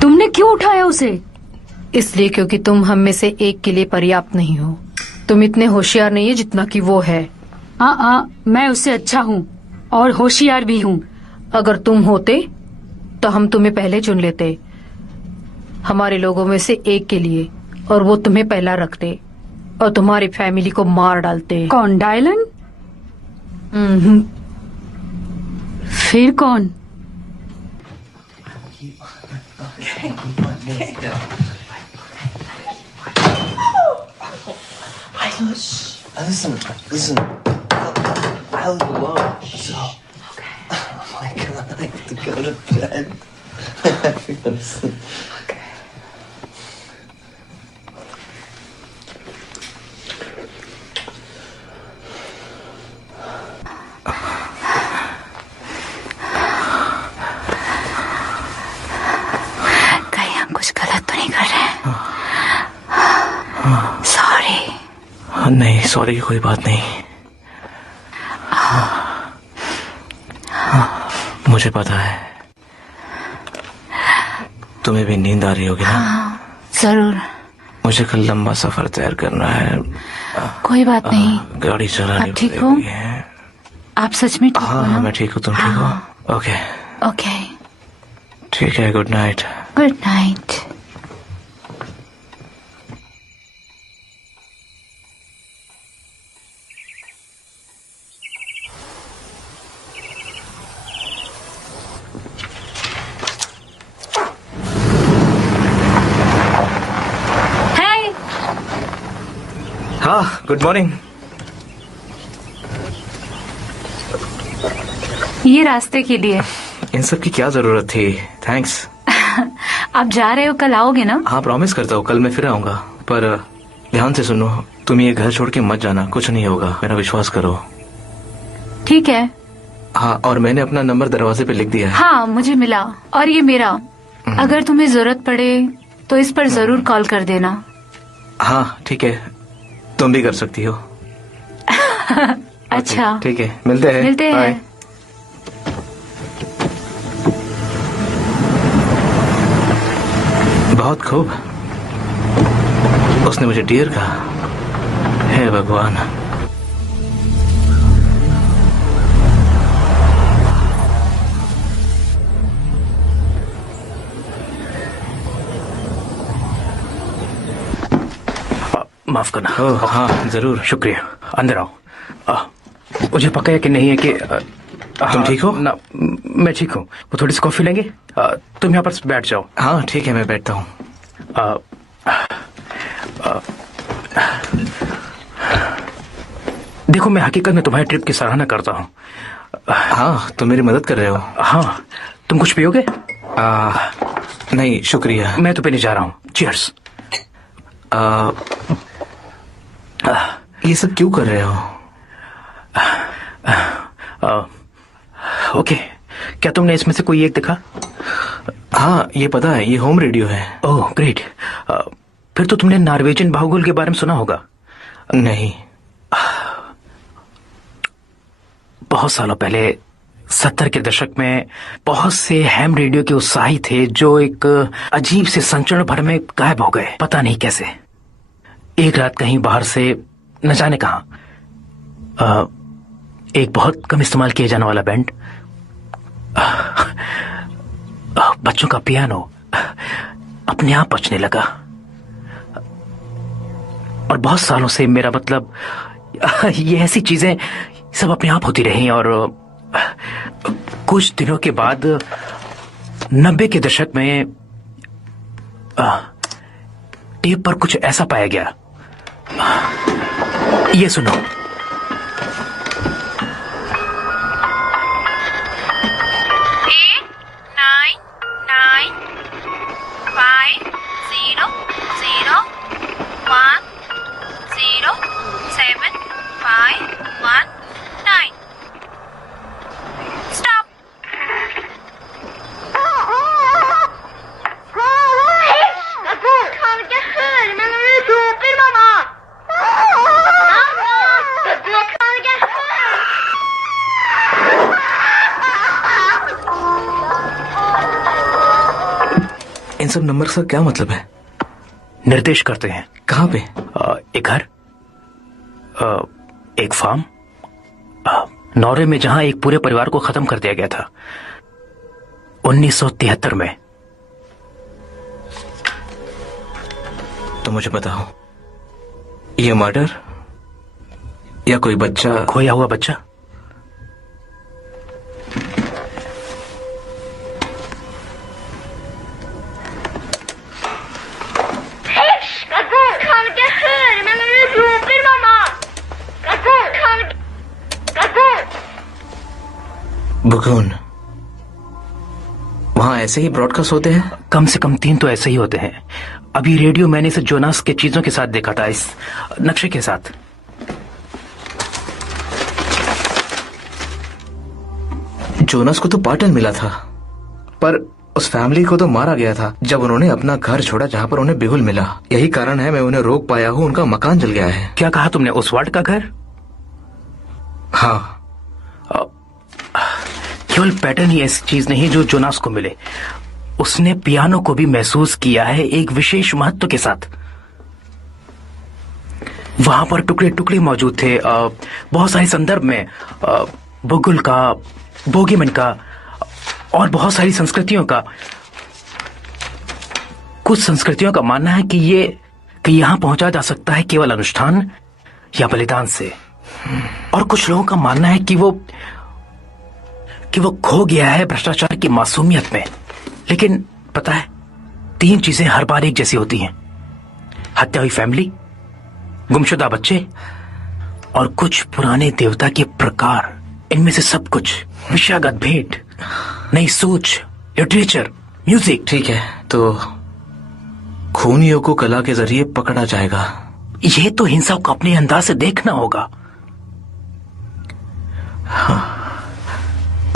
तुमने क्यों उठाया उसे? इसलिए क्योंकि तुम हम में से एक के लिए पर्याप्त नहीं हो। तुम इतने होशियार नहीं है जितना कि वो है। मैं उससे अच्छा हूँ और होशियार भी हूँ। अगर तुम होते तो हम तुम्हें पहले चुन लेते, हमारे लोगों में से एक के लिए, और वो तुम्हें पहला रखते और तुम्हारी फैमिली को मार डालते। कौन? डायलन? फिर कौन? Listen. I love so. Oh my god, I have to go to bed. I have to go to sleep. कहीं हम कुछ गलत तो नहीं कर रहे? सॉरी। नहीं, सॉरी की कोई बात नहीं। मुझे पता है तुम्हें भी नींद आ रही होगी ना? जरूर। मुझे कल लंबा सफर तैयार करना है। कोई बात नहीं। गाड़ी चलानी आप ठीक हो? है। आप सच में ठीक हो हाँ, ना? मैं ठीक हूँ। तुम ठीक हो? Okay, okay. ठीक है। Good night. Good night. हाँ, गुड मॉर्निंग। ये रास्ते के लिए। इन सब की क्या जरूरत थी? थैंक्स। आप जा रहे हो, कल आओगे ना? हाँ, प्रॉमिस करता हूँ कल मैं फिर आऊंगा। पर ध्यान से सुनो, तुम ये घर छोड़ के मत जाना, कुछ नहीं होगा, मेरा विश्वास करो। ठीक है। हाँ, और मैंने अपना नंबर दरवाजे पे लिख दिया है। हाँ, मुझे मिला। और ये मेरा। अगर तुम्हें जरूरत पड़े तो इस पर जरूर कॉल कर देना। हाँ, ठीक है, तुम भी कर सकती हो। अच्छा, ठीक है, मिलते हैं। मिलते बाय। हैं। बहुत खूब, उसने मुझे डियर कहा। हे भगवान। माफ करना। ओह हाँ, जरूर। शुक्रिया। अंदर आओ। मुझे पक्का है कि नहीं है कि तुम ठीक हो? ना, मैं ठीक हूँ। वो थोड़ी सी कॉफी लेंगे? तुम यहाँ पर बैठ जाओ। हाँ ठीक है, मैं बैठता हूँ। देखो, मैं हकीकत में तुम्हारी ट्रिप की सराहना करता हूँ। हाँ, तुम मेरी मदद कर रहे हो। हाँ, तुम कुछ पियोगे? नहीं शुक्रिया। मैं तो पीने जा रहा हूँ। चीयर्स। ये सब क्यों कर रहे हो? ओके, क्या तुमने इसमें से कोई एक देखा? हाँ, ये पता है, ये होम रेडियो है। Oh great. फिर तो तुमने नॉर्वेजियन बाहुगुल के बारे में सुना होगा। नहीं। बहुत सालों पहले 70 के दशक में बहुत से हैम रेडियो के उत्साही थे जो एक अजीब से संचरण भर में गायब हो गए, पता नहीं कैसे। एक रात कहीं बाहर से न जाने कहां एक बहुत कम इस्तेमाल किया जाने वाला बैंड, बच्चों का पियानो अपने आप बजने लगा। और बहुत सालों से, मेरा मतलब ये ऐसी चीजें सब अपने आप होती रही। और कुछ दिनों के बाद 90 के दशक में टेप पर कुछ ऐसा पाया गया। ये सुनो। सब नंबर का क्या मतलब है? निर्देश करते हैं। कहाँ पे? एक घर, एक फार्म, नॉर्वे में, जहां एक पूरे परिवार को खत्म कर दिया गया था 1973 में। तो मुझे बताओ, ये मर्डर या कोई बच्चा? खोया हुआ बच्चा। बुगुन, वहां ऐसे ही ब्रॉडकास्ट होते हैं? कम से कम 3 तो ऐसे ही होते हैं। अभी रेडियो मैंने इसे जोनास के चीजों के साथ देखा था, इस नक्शे के साथ। जोनास को तो पार्टनर मिला था, पर उस फैमिली को तो मारा गया था जब उन्होंने अपना घर छोड़ा जहां पर उन्हें बिगुल मिला। यही कारण है मैं उन्हें रोक पाया हूं, उनका मकान जल गया है। क्या कहा तुमने? ओसवाल्ड का घर? हाँ। केवल पैटर्न ही ऐसी चीज नहीं जो जोनास को मिले, उसने पियानो को भी महसूस किया है एक विशेष महत्व के साथ। वहां पर टुकड़े टुकड़े मौजूद थे, बहुत सारे संदर्भ में, बुगुल का, बोगीमन का और बहुत सारी संस्कृतियों का। कुछ संस्कृतियों का मानना है कि यहां पहुंचा जा सकता है केवल अनुष्ठान या बलिदान से, और कुछ लोगों का मानना है कि वो खो गया है भ्रष्टाचार की मासूमियत में। लेकिन पता है, 3 चीजें हर बार एक जैसी होती हैं: हत्या हुई फैमिली, गुमशुदा बच्चे और कुछ पुराने देवता के प्रकार। इनमें से सब कुछ विषयागत भेंट, नई सोच, लिटरेचर, म्यूजिक। ठीक है, तो खूनियों को कला के जरिए पकड़ा जाएगा। यह तो हिंसा को अपने अंदाज से देखना होगा। हाँ,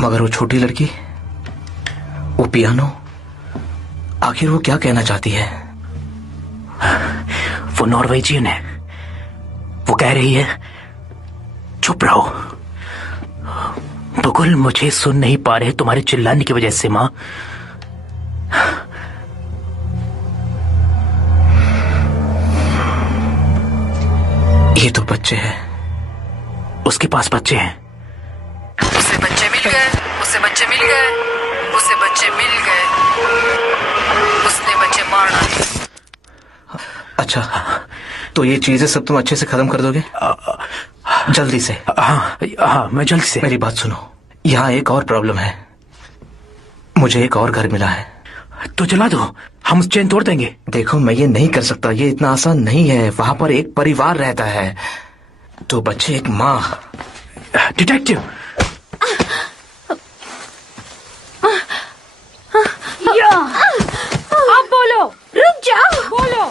मगर वो छोटी लड़की, वो पियानो, आखिर वो क्या कहना चाहती है? वो नॉर्वेजियन है। वो कह रही है, चुप रहो बुगुल, मुझे सुन नहीं पा रहे तुम्हारे चिल्लाने की वजह से। मां, ये तो बच्चे हैं। उसके पास बच्चे हैं। उसे बच्चे मिल गए, उसे बच्चे मिल गए, उसे बच्चे मिल गए, उसने बच्चे मार डाले। अच्छा, तो ये चीजें सब तुम अच्छे से खत्म कर दोगे? जल्दी से। हाँ, मैं जल्दी से। मेरी बात सुनो, यहाँ एक और प्रॉब्लम है। मुझे एक और घर मिला है। तो जला दो, हम उस चेन तोड़ देंगे। देखो, मैं ये नहीं कर सकता, ये इतना आसान नहीं है। वहां पर एक परिवार रहता है, 2 बच्चे, एक माँ। डिटेक्टिव, अब बोलो। रुक जाओ। बोलो,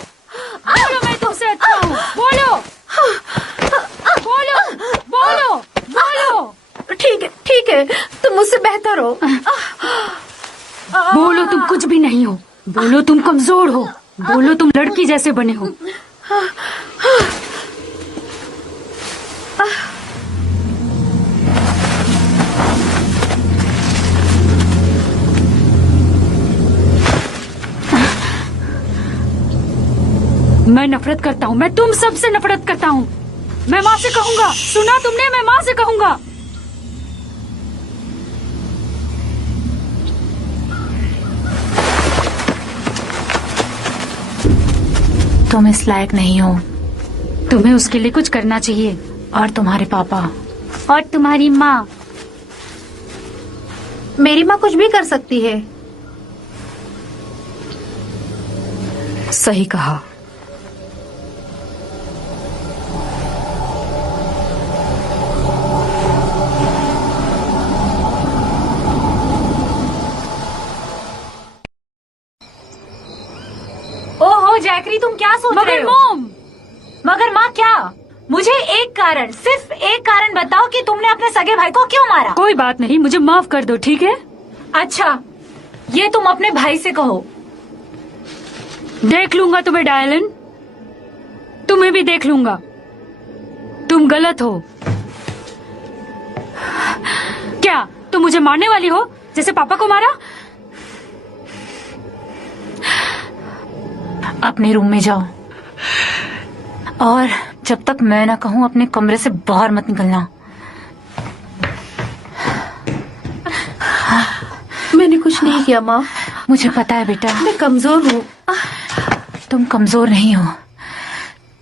बोलो, मैं तुमसे अच्छा हूँ। बोलो, बोलो, बोलो, बोलो। ठीक है, तुम मुझसे बेहतर हो। बोलो, तुम कुछ भी नहीं हो। बोलो, तुम कमजोर हो। बोलो, तुम लड़की जैसे बने हो। मैं नफरत करता हूँ, मैं तुम सबसे नफरत करता हूँ। मैं माँ से कहूंगा। सुना तुमने? मैं माँ से कहूंगा। तुम इस लायक नहीं हो। तुम्हें उसके लिए कुछ करना चाहिए। और तुम्हारे पापा और तुम्हारी माँ। मेरी माँ कुछ भी कर सकती है। सही कहा। ओहो जैकरी, तुम क्या सोच रहे हो? मगर माँ क्या? मुझे एक कारण, सिर्फ एक कारण बताओ कि तुमने अपने सगे भाई को क्यों मारा? कोई बात नहीं, मुझे माफ कर दो, ठीक है? अच्छा, ये तुम अपने भाई से कहो। देख लूंगा तुम्हें डायलन, तुम्हें भी देख लूंगा। तुम गलत हो। क्या तुम मुझे मारने वाली हो, जैसे पापा को मारा? अपने रूम में जाओ और जब तक मैं ना कहूँ अपने कमरे से बाहर मत निकलना। मैंने कुछ नहीं किया माँ। मुझे पता है बेटा, मैं कमजोर हूँ। तुम कमजोर नहीं हो।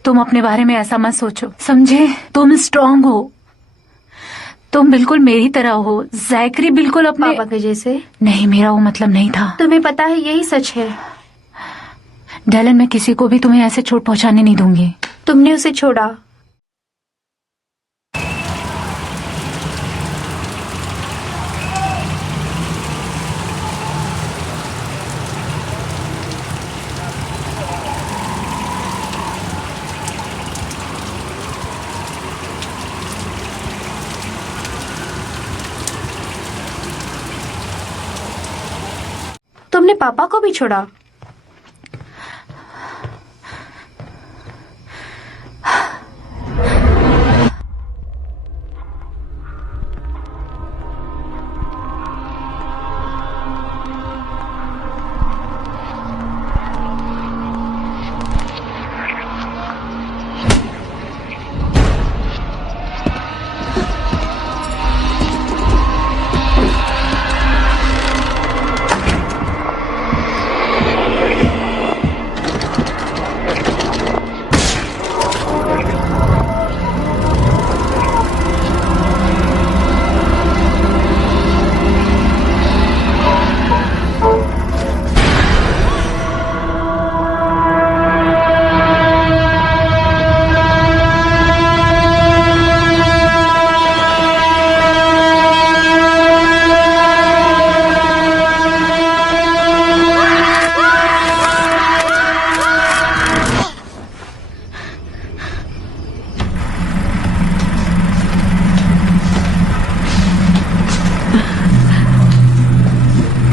तुम अपने बारे में ऐसा मत सोचो, समझे? तुम स्ट्रांग हो। तुम बिल्कुल मेरी तरह हो। जैकरी बिल्कुल अपने पापा के जैसे। नहीं, मेरा वो मतलब नहीं था। तुम्हें पता है यही सच है। डैलन, मैं किसी को भी तुम्हें ऐसे चोट पहुंचाने नहीं दूंगी। तुमने उसे छोड़ा। तुमने पापा को भी छोड़ा।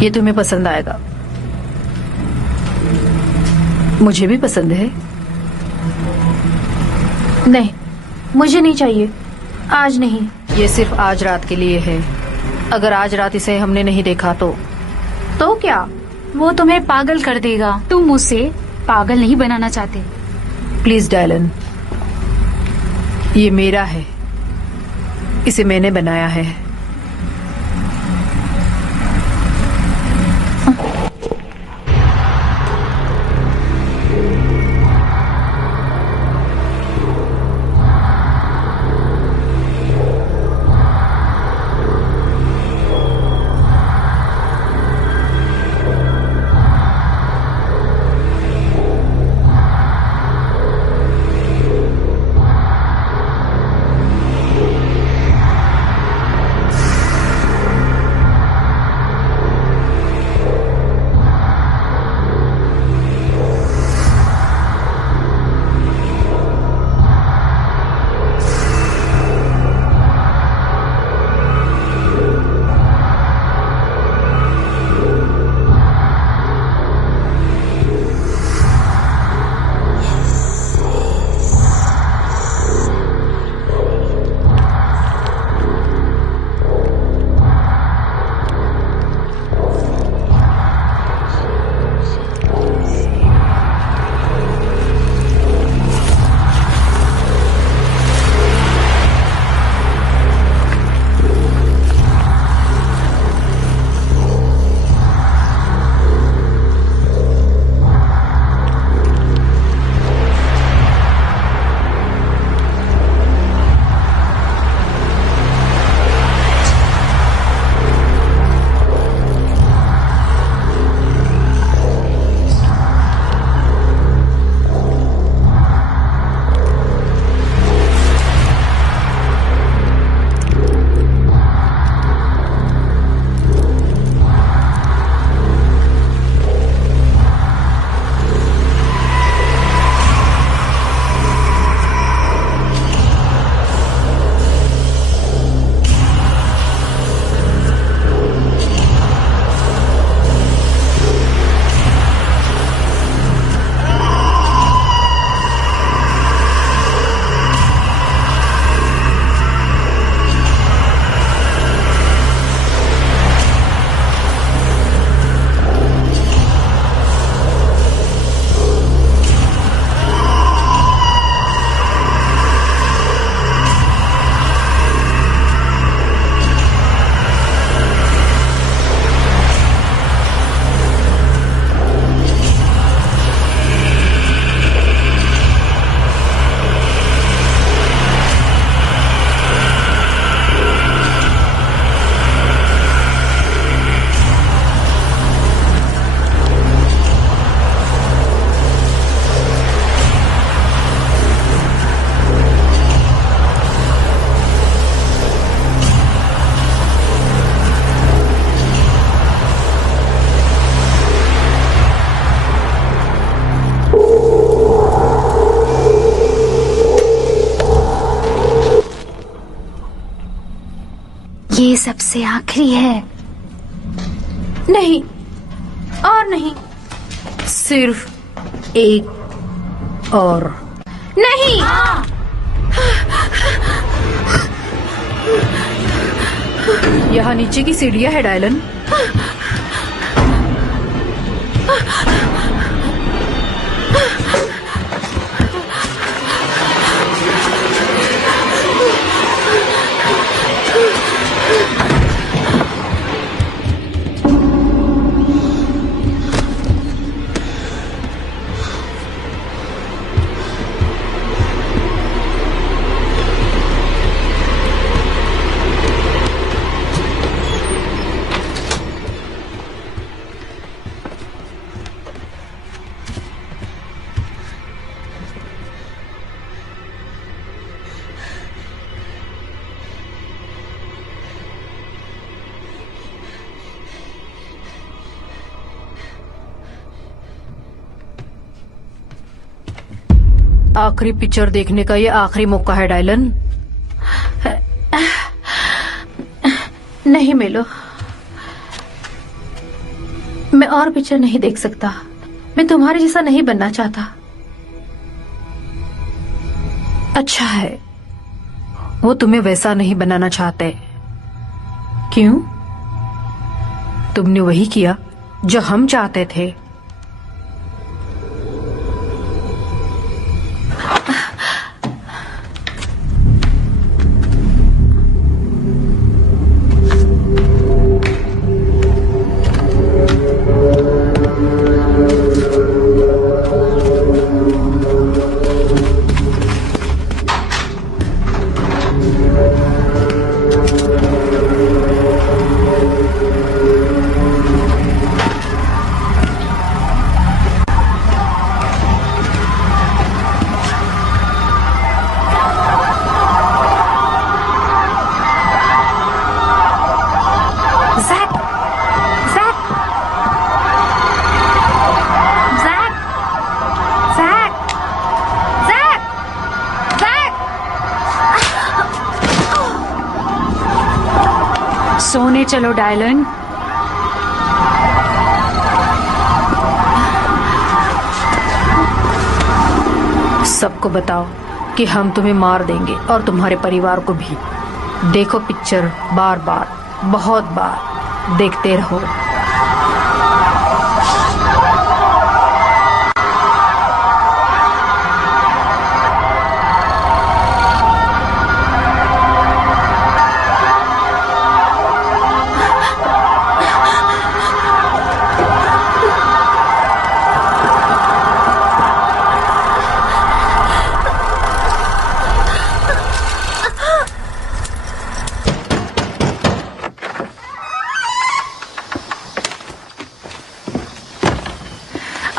ये तुम्हें पसंद आएगा। मुझे भी पसंद है। नहीं, मुझे नहीं चाहिए। आज नहीं। ये सिर्फ आज रात के लिए है। अगर आज रात इसे हमने नहीं देखा तो क्या? वो तुम्हें पागल कर देगा। तुम उसे पागल नहीं बनाना चाहते। प्लीज डैलन, ये मेरा है। इसे मैंने बनाया है। ये सबसे आखिरी है। नहीं और नहीं, सिर्फ एक और। नहीं, यहाँ नीचे की सीढ़ियाँ है डायलन। आखिरी पिक्चर देखने का ये आखिरी मौका है डायलन। नहीं मेलो, मैं और पिक्चर नहीं देख सकता। मैं तुम्हारे जैसा नहीं बनना चाहता। अच्छा है, वो तुम्हें वैसा नहीं बनाना चाहते। क्यों? तुमने वही किया जो हम चाहते थे। सोने चलो डायलन। सबको बताओ कि हम तुम्हें मार देंगे और तुम्हारे परिवार को भी। देखो पिक्चर बार बार, बहुत बार देखते रहो।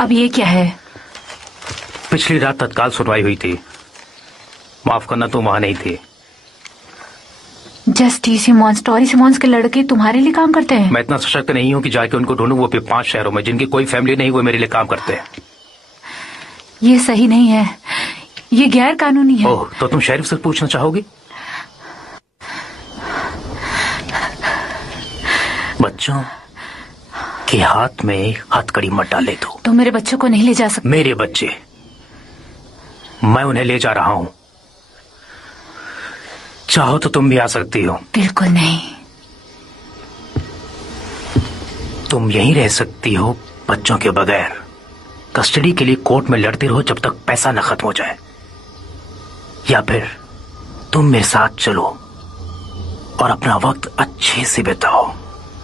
अब ये क्या है? पिछली रात तत्काल सुनवाई हुई थी। माफ करना, तुम वहां नहीं थे। जस्टिस सिमोन्स, टॉरी सिमोन्स के लड़के तुम्हारे लिए काम करते हैं? मैं इतना सशक्त नहीं हूं कि जाके उनको ढूंढूं। वो भी 5 शहरों में, जिनकी कोई फैमिली नहीं, वो मेरे लिए काम करते हैं। ये सही नहीं है, ये गैर कानूनी है। ओह, तो तुम शेरिफ से पूछना चाहोगी? बच्चों के हाथ में हथकड़ी मत डाले दो। तो मेरे बच्चों को नहीं ले जा सकते? मेरे बच्चे, मैं उन्हें ले जा रहा हूं। चाहो तो तुम भी आ सकती हो। बिल्कुल नहीं। तुम यहीं रह सकती हो बच्चों के बगैर। कस्टडी के लिए कोर्ट में लड़ते रहो जब तक पैसा न खत्म हो जाए, या फिर तुम मेरे साथ चलो और अपना वक्त अच्छे से बिताओ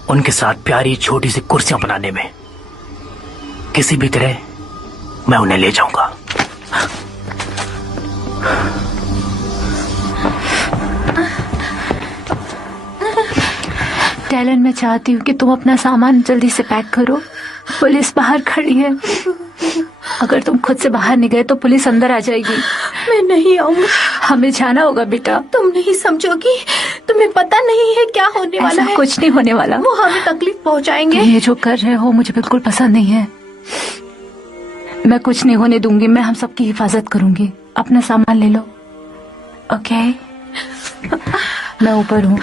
उनके साथ प्यारी छोटी सी कुर्सियां बनाने में। किसी भी तरह मैं उन्हें ले जाऊंगा। टैलन, मैं चाहती हूँ कि तुम अपना सामान जल्दी से पैक करो। पुलिस बाहर खड़ी है। अगर तुम खुद से बाहर नहीं गए तो पुलिस अंदर आ जाएगी। मैं नहीं आऊंगा। हमें जाना होगा बेटा। तुम नहीं समझोगी, तुम्हें पता नहीं है क्या होने वाला है। कुछ नहीं होने वाला। वो हमें तकलीफ पहुंचाएंगे। ये जो कर रहे हो मुझे बिल्कुल पसंद नहीं है। मैं कुछ नहीं होने दूंगी। मैं हम सबकी हिफाजत करूंगी। अपना सामान ले लो। ओके, मैं ऊपर हूँ।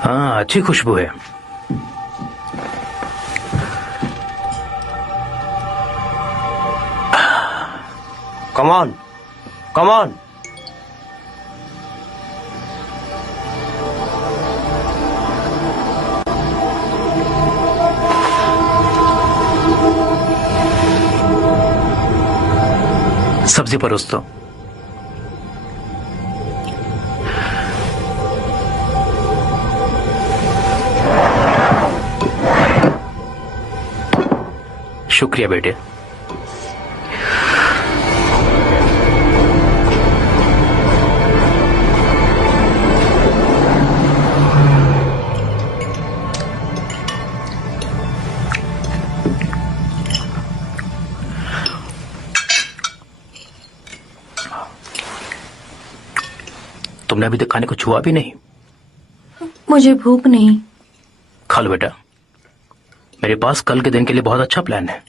हाँ, अच्छी खुशबू है। Come on, come on. सब्जी परोस दो। शुक्रिया बेटे। तुमने अभी तक खाने को छुआ भी नहीं। मुझे भूख नहीं। खा लो बेटा। मेरे पास कल के दिन के लिए बहुत अच्छा प्लान है।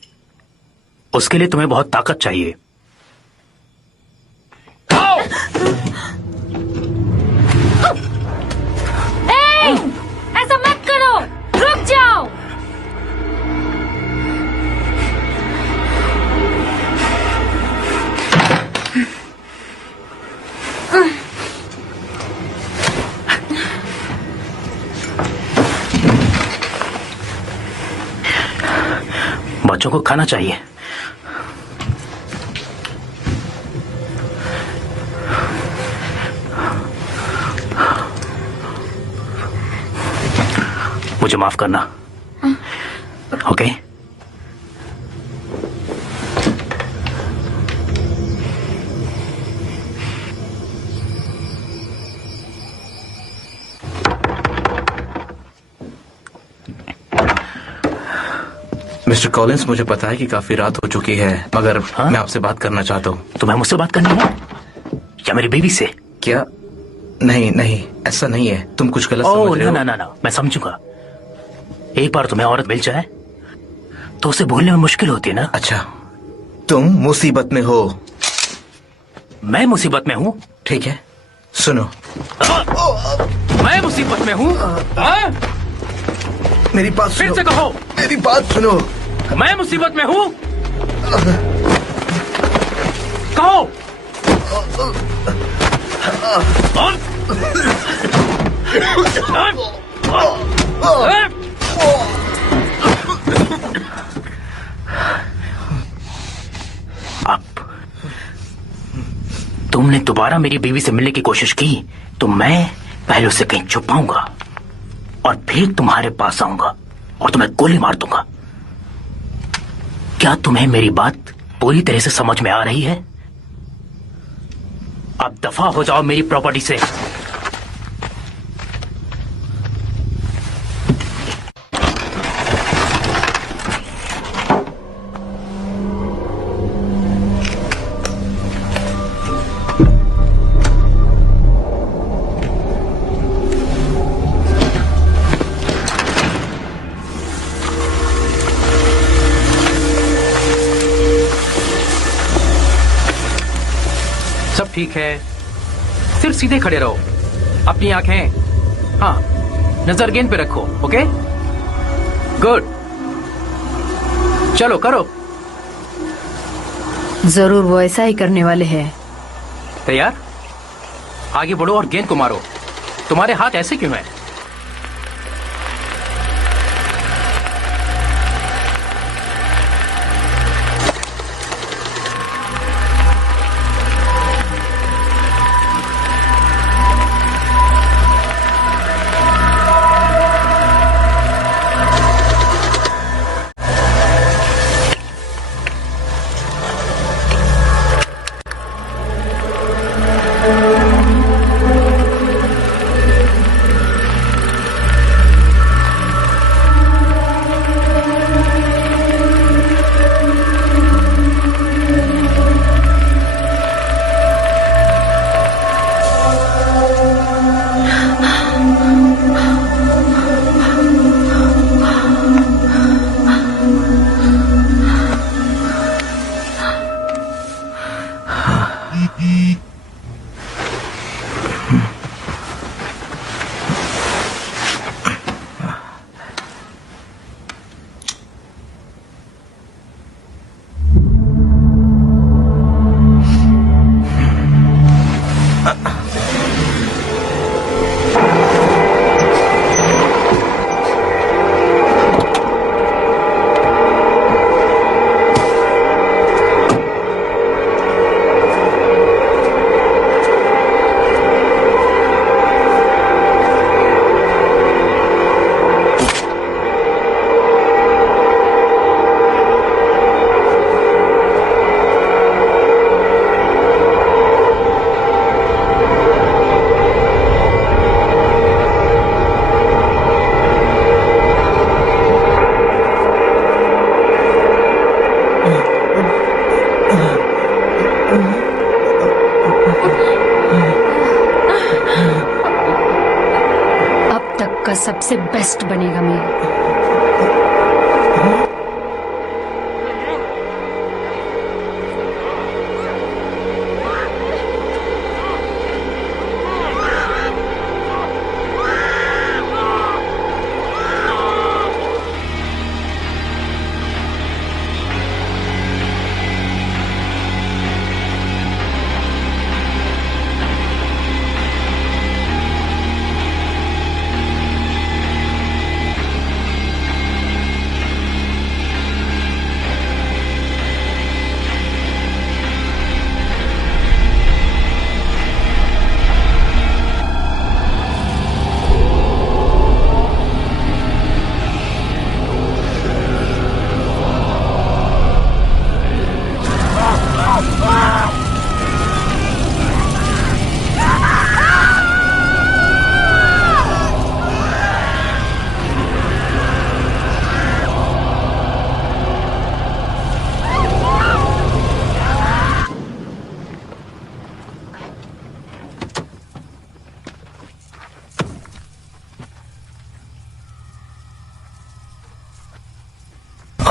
उसके लिए तुम्हें बहुत ताकत चाहिए। ए, ऐसा मत करो, रुक जाओ। बच्चों को खाना चाहिए। मुझे माफ करना। ओके? मिस्टर कॉलिंस, मुझे पता है कि काफी रात हो चुकी है, मगर हाँ? मैं आपसे बात करना चाहता हूँ। तुम्हें मुझसे बात करनी है या मेरी बीवी से? क्या? नहीं नहीं, ऐसा नहीं है। तुम कुछ गलत समझ रहे हो। ना ना ना, मैं समझूंगा। एक बार तुम्हें औरत मिल जाए तो उसे भूलने में मुश्किल होती है ना। अच्छा, तुम मुसीबत में हो। मैं मुसीबत में हूँ? ठीक है, सुनो। मैं मुसीबत में हूँ? मेरी बात फिर सुनो। से कहो। मेरी बात सुनो। मैं मुसीबत में हूँ? कहो। अब तुमने दोबारा मेरी बीवी से मिलने की कोशिश की तो मैं पहले उसे कहीं छुपाऊंगा और फिर तुम्हारे पास आऊंगा और तुम्हें गोली मार दूंगा। क्या तुम्हें मेरी बात पूरी तरह से समझ में आ रही है? अब दफा हो जाओ मेरी प्रॉपर्टी से। सब ठीक है, सिर्फ सीधे खड़े रहो। अपनी आंखें, हाँ, नजर गेंद पे रखो। Okay, good. चलो करो। जरूर वो ऐसा ही करने वाले हैं। तैयार? आगे बढ़ो और गेंद को मारो। तुम्हारे हाथ ऐसे क्यों हैं? तक का सबसे बेस्ट बनेगा मैं।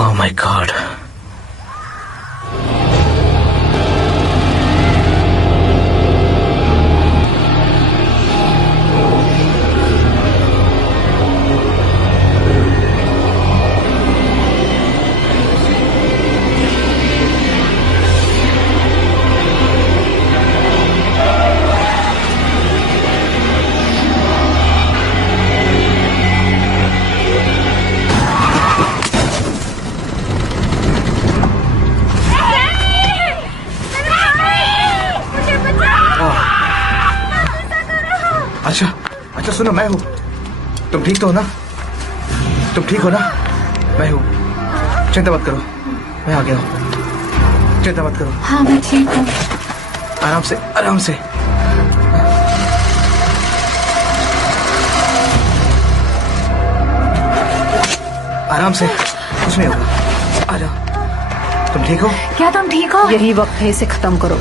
Oh my God. अच्छा अच्छा सुनो, मैं हूँ। तुम ठीक तो हो ना? तुम ठीक हो ना? मैं हूँ, चिंता मत करो, मैं आ गया हूँ। चिंता मत करो। हाँ मैं ठीक हूँ। आराम से आराम से। आराम से, कुछ नहीं होगा। आ जाओ। तुम ठीक हो? क्या तुम ठीक हो? यही वक्त है इसे खत्म करो।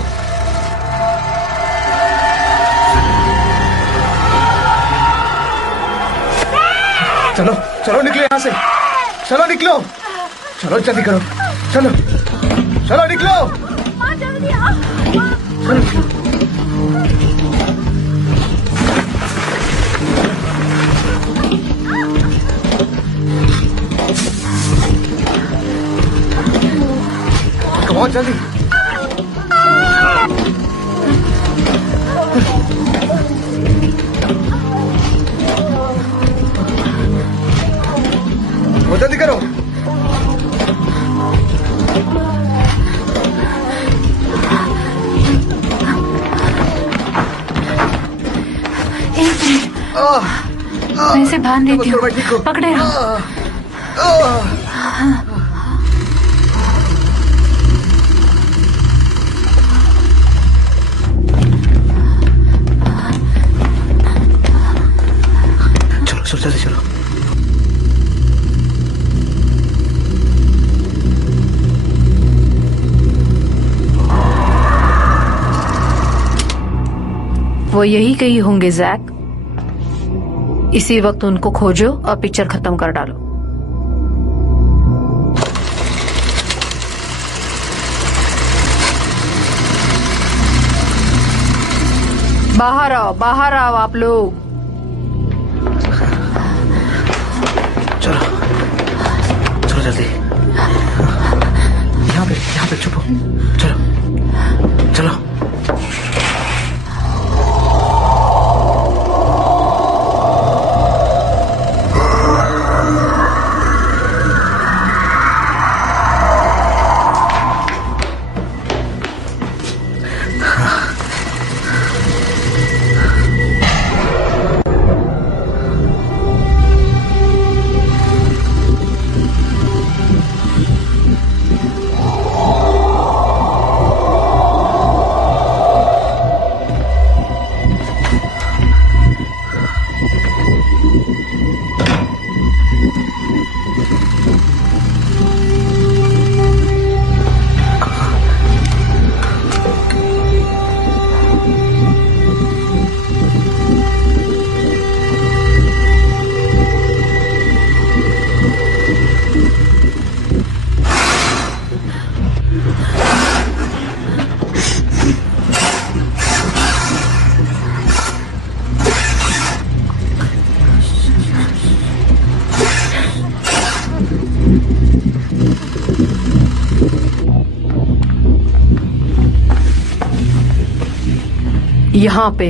चलो चलो निकलो यहाँ से, चलो निकलो, चलो जल्दी करो, चलो चलो निकलो, चलो निकलो। बहुत जल्दी। वो जल्दी करो। मैं इसे बांध देती हूँ, पकड़े रहो। चलो जल्दी चलो। वो यही कही होंगे जैक। इसी वक्त उनको खोजो और पिक्चर खत्म कर डालो। बाहर आओ आप लोग। चलो चलो जल्दी। यहाँ पे छुपो। चलो चलो। यहाँ पे।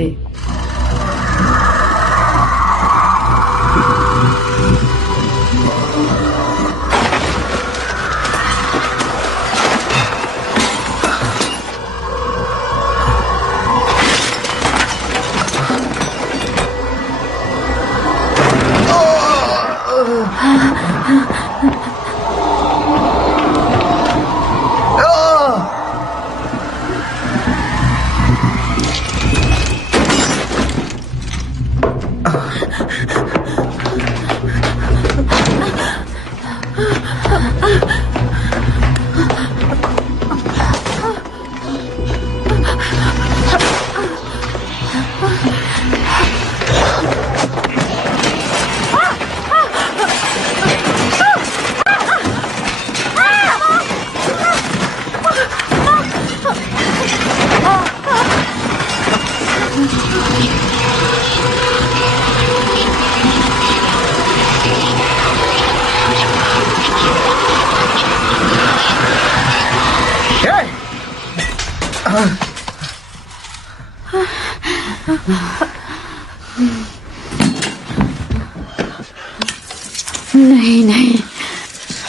नहीं नहीं,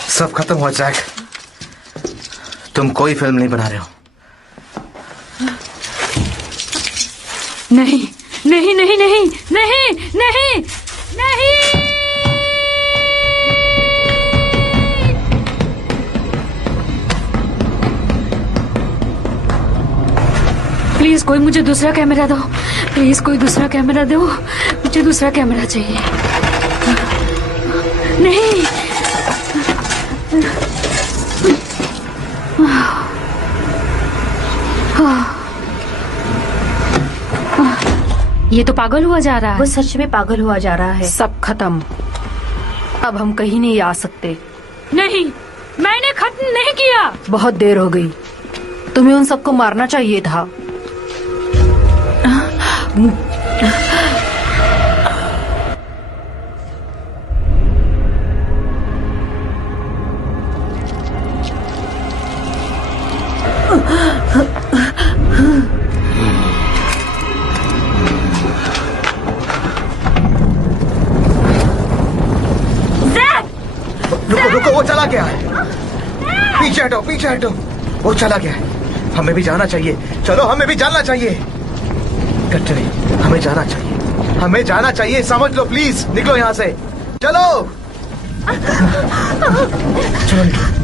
सब खत्म हुआ जैक। तुम कोई फिल्म नहीं बना रहे हो। नहीं नहीं नहीं नहीं नहीं नहीं नहीं। प्लीज कोई मुझे दूसरा कैमरा दो। प्लीज कोई दूसरा कैमरा दो। मुझे दूसरा कैमरा चाहिए। नहीं। ये तो पागल हुआ जा रहा वो है। सच में पागल हुआ जा रहा है। सब खत्म। अब हम कहीं नहीं आ सकते। नहीं, मैंने खत्म नहीं किया। बहुत देर हो गई। तुम्हें उन सबको मारना चाहिए था। रुको रुको, वो चला गया है। पीछे हटो, पीछे हटो। वो चला गया है। हमें भी जाना चाहिए। चलो, हमें भी जाना चाहिए। कटरी, हमें जाना चाहिए। हमें जाना चाहिए, समझ लो प्लीज। निकलो यहाँ से। चलो चलो निकलो।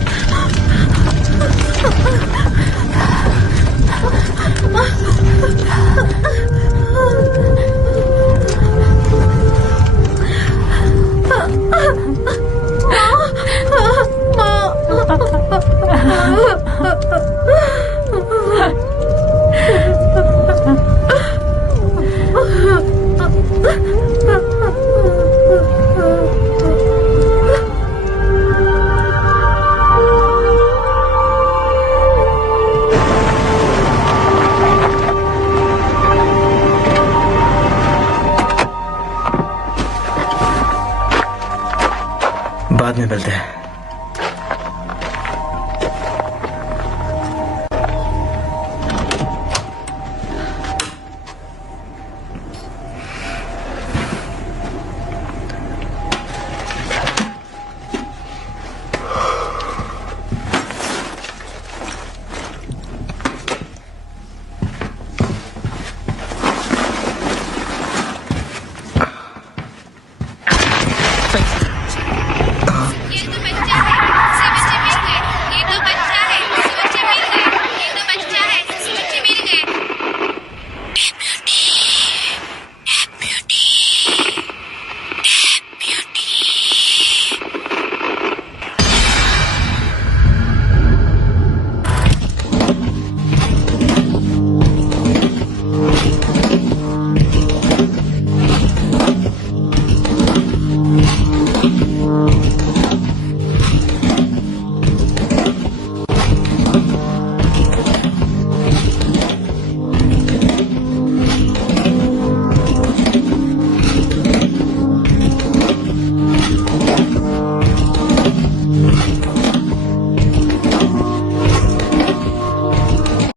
बाद में मिलते हैं।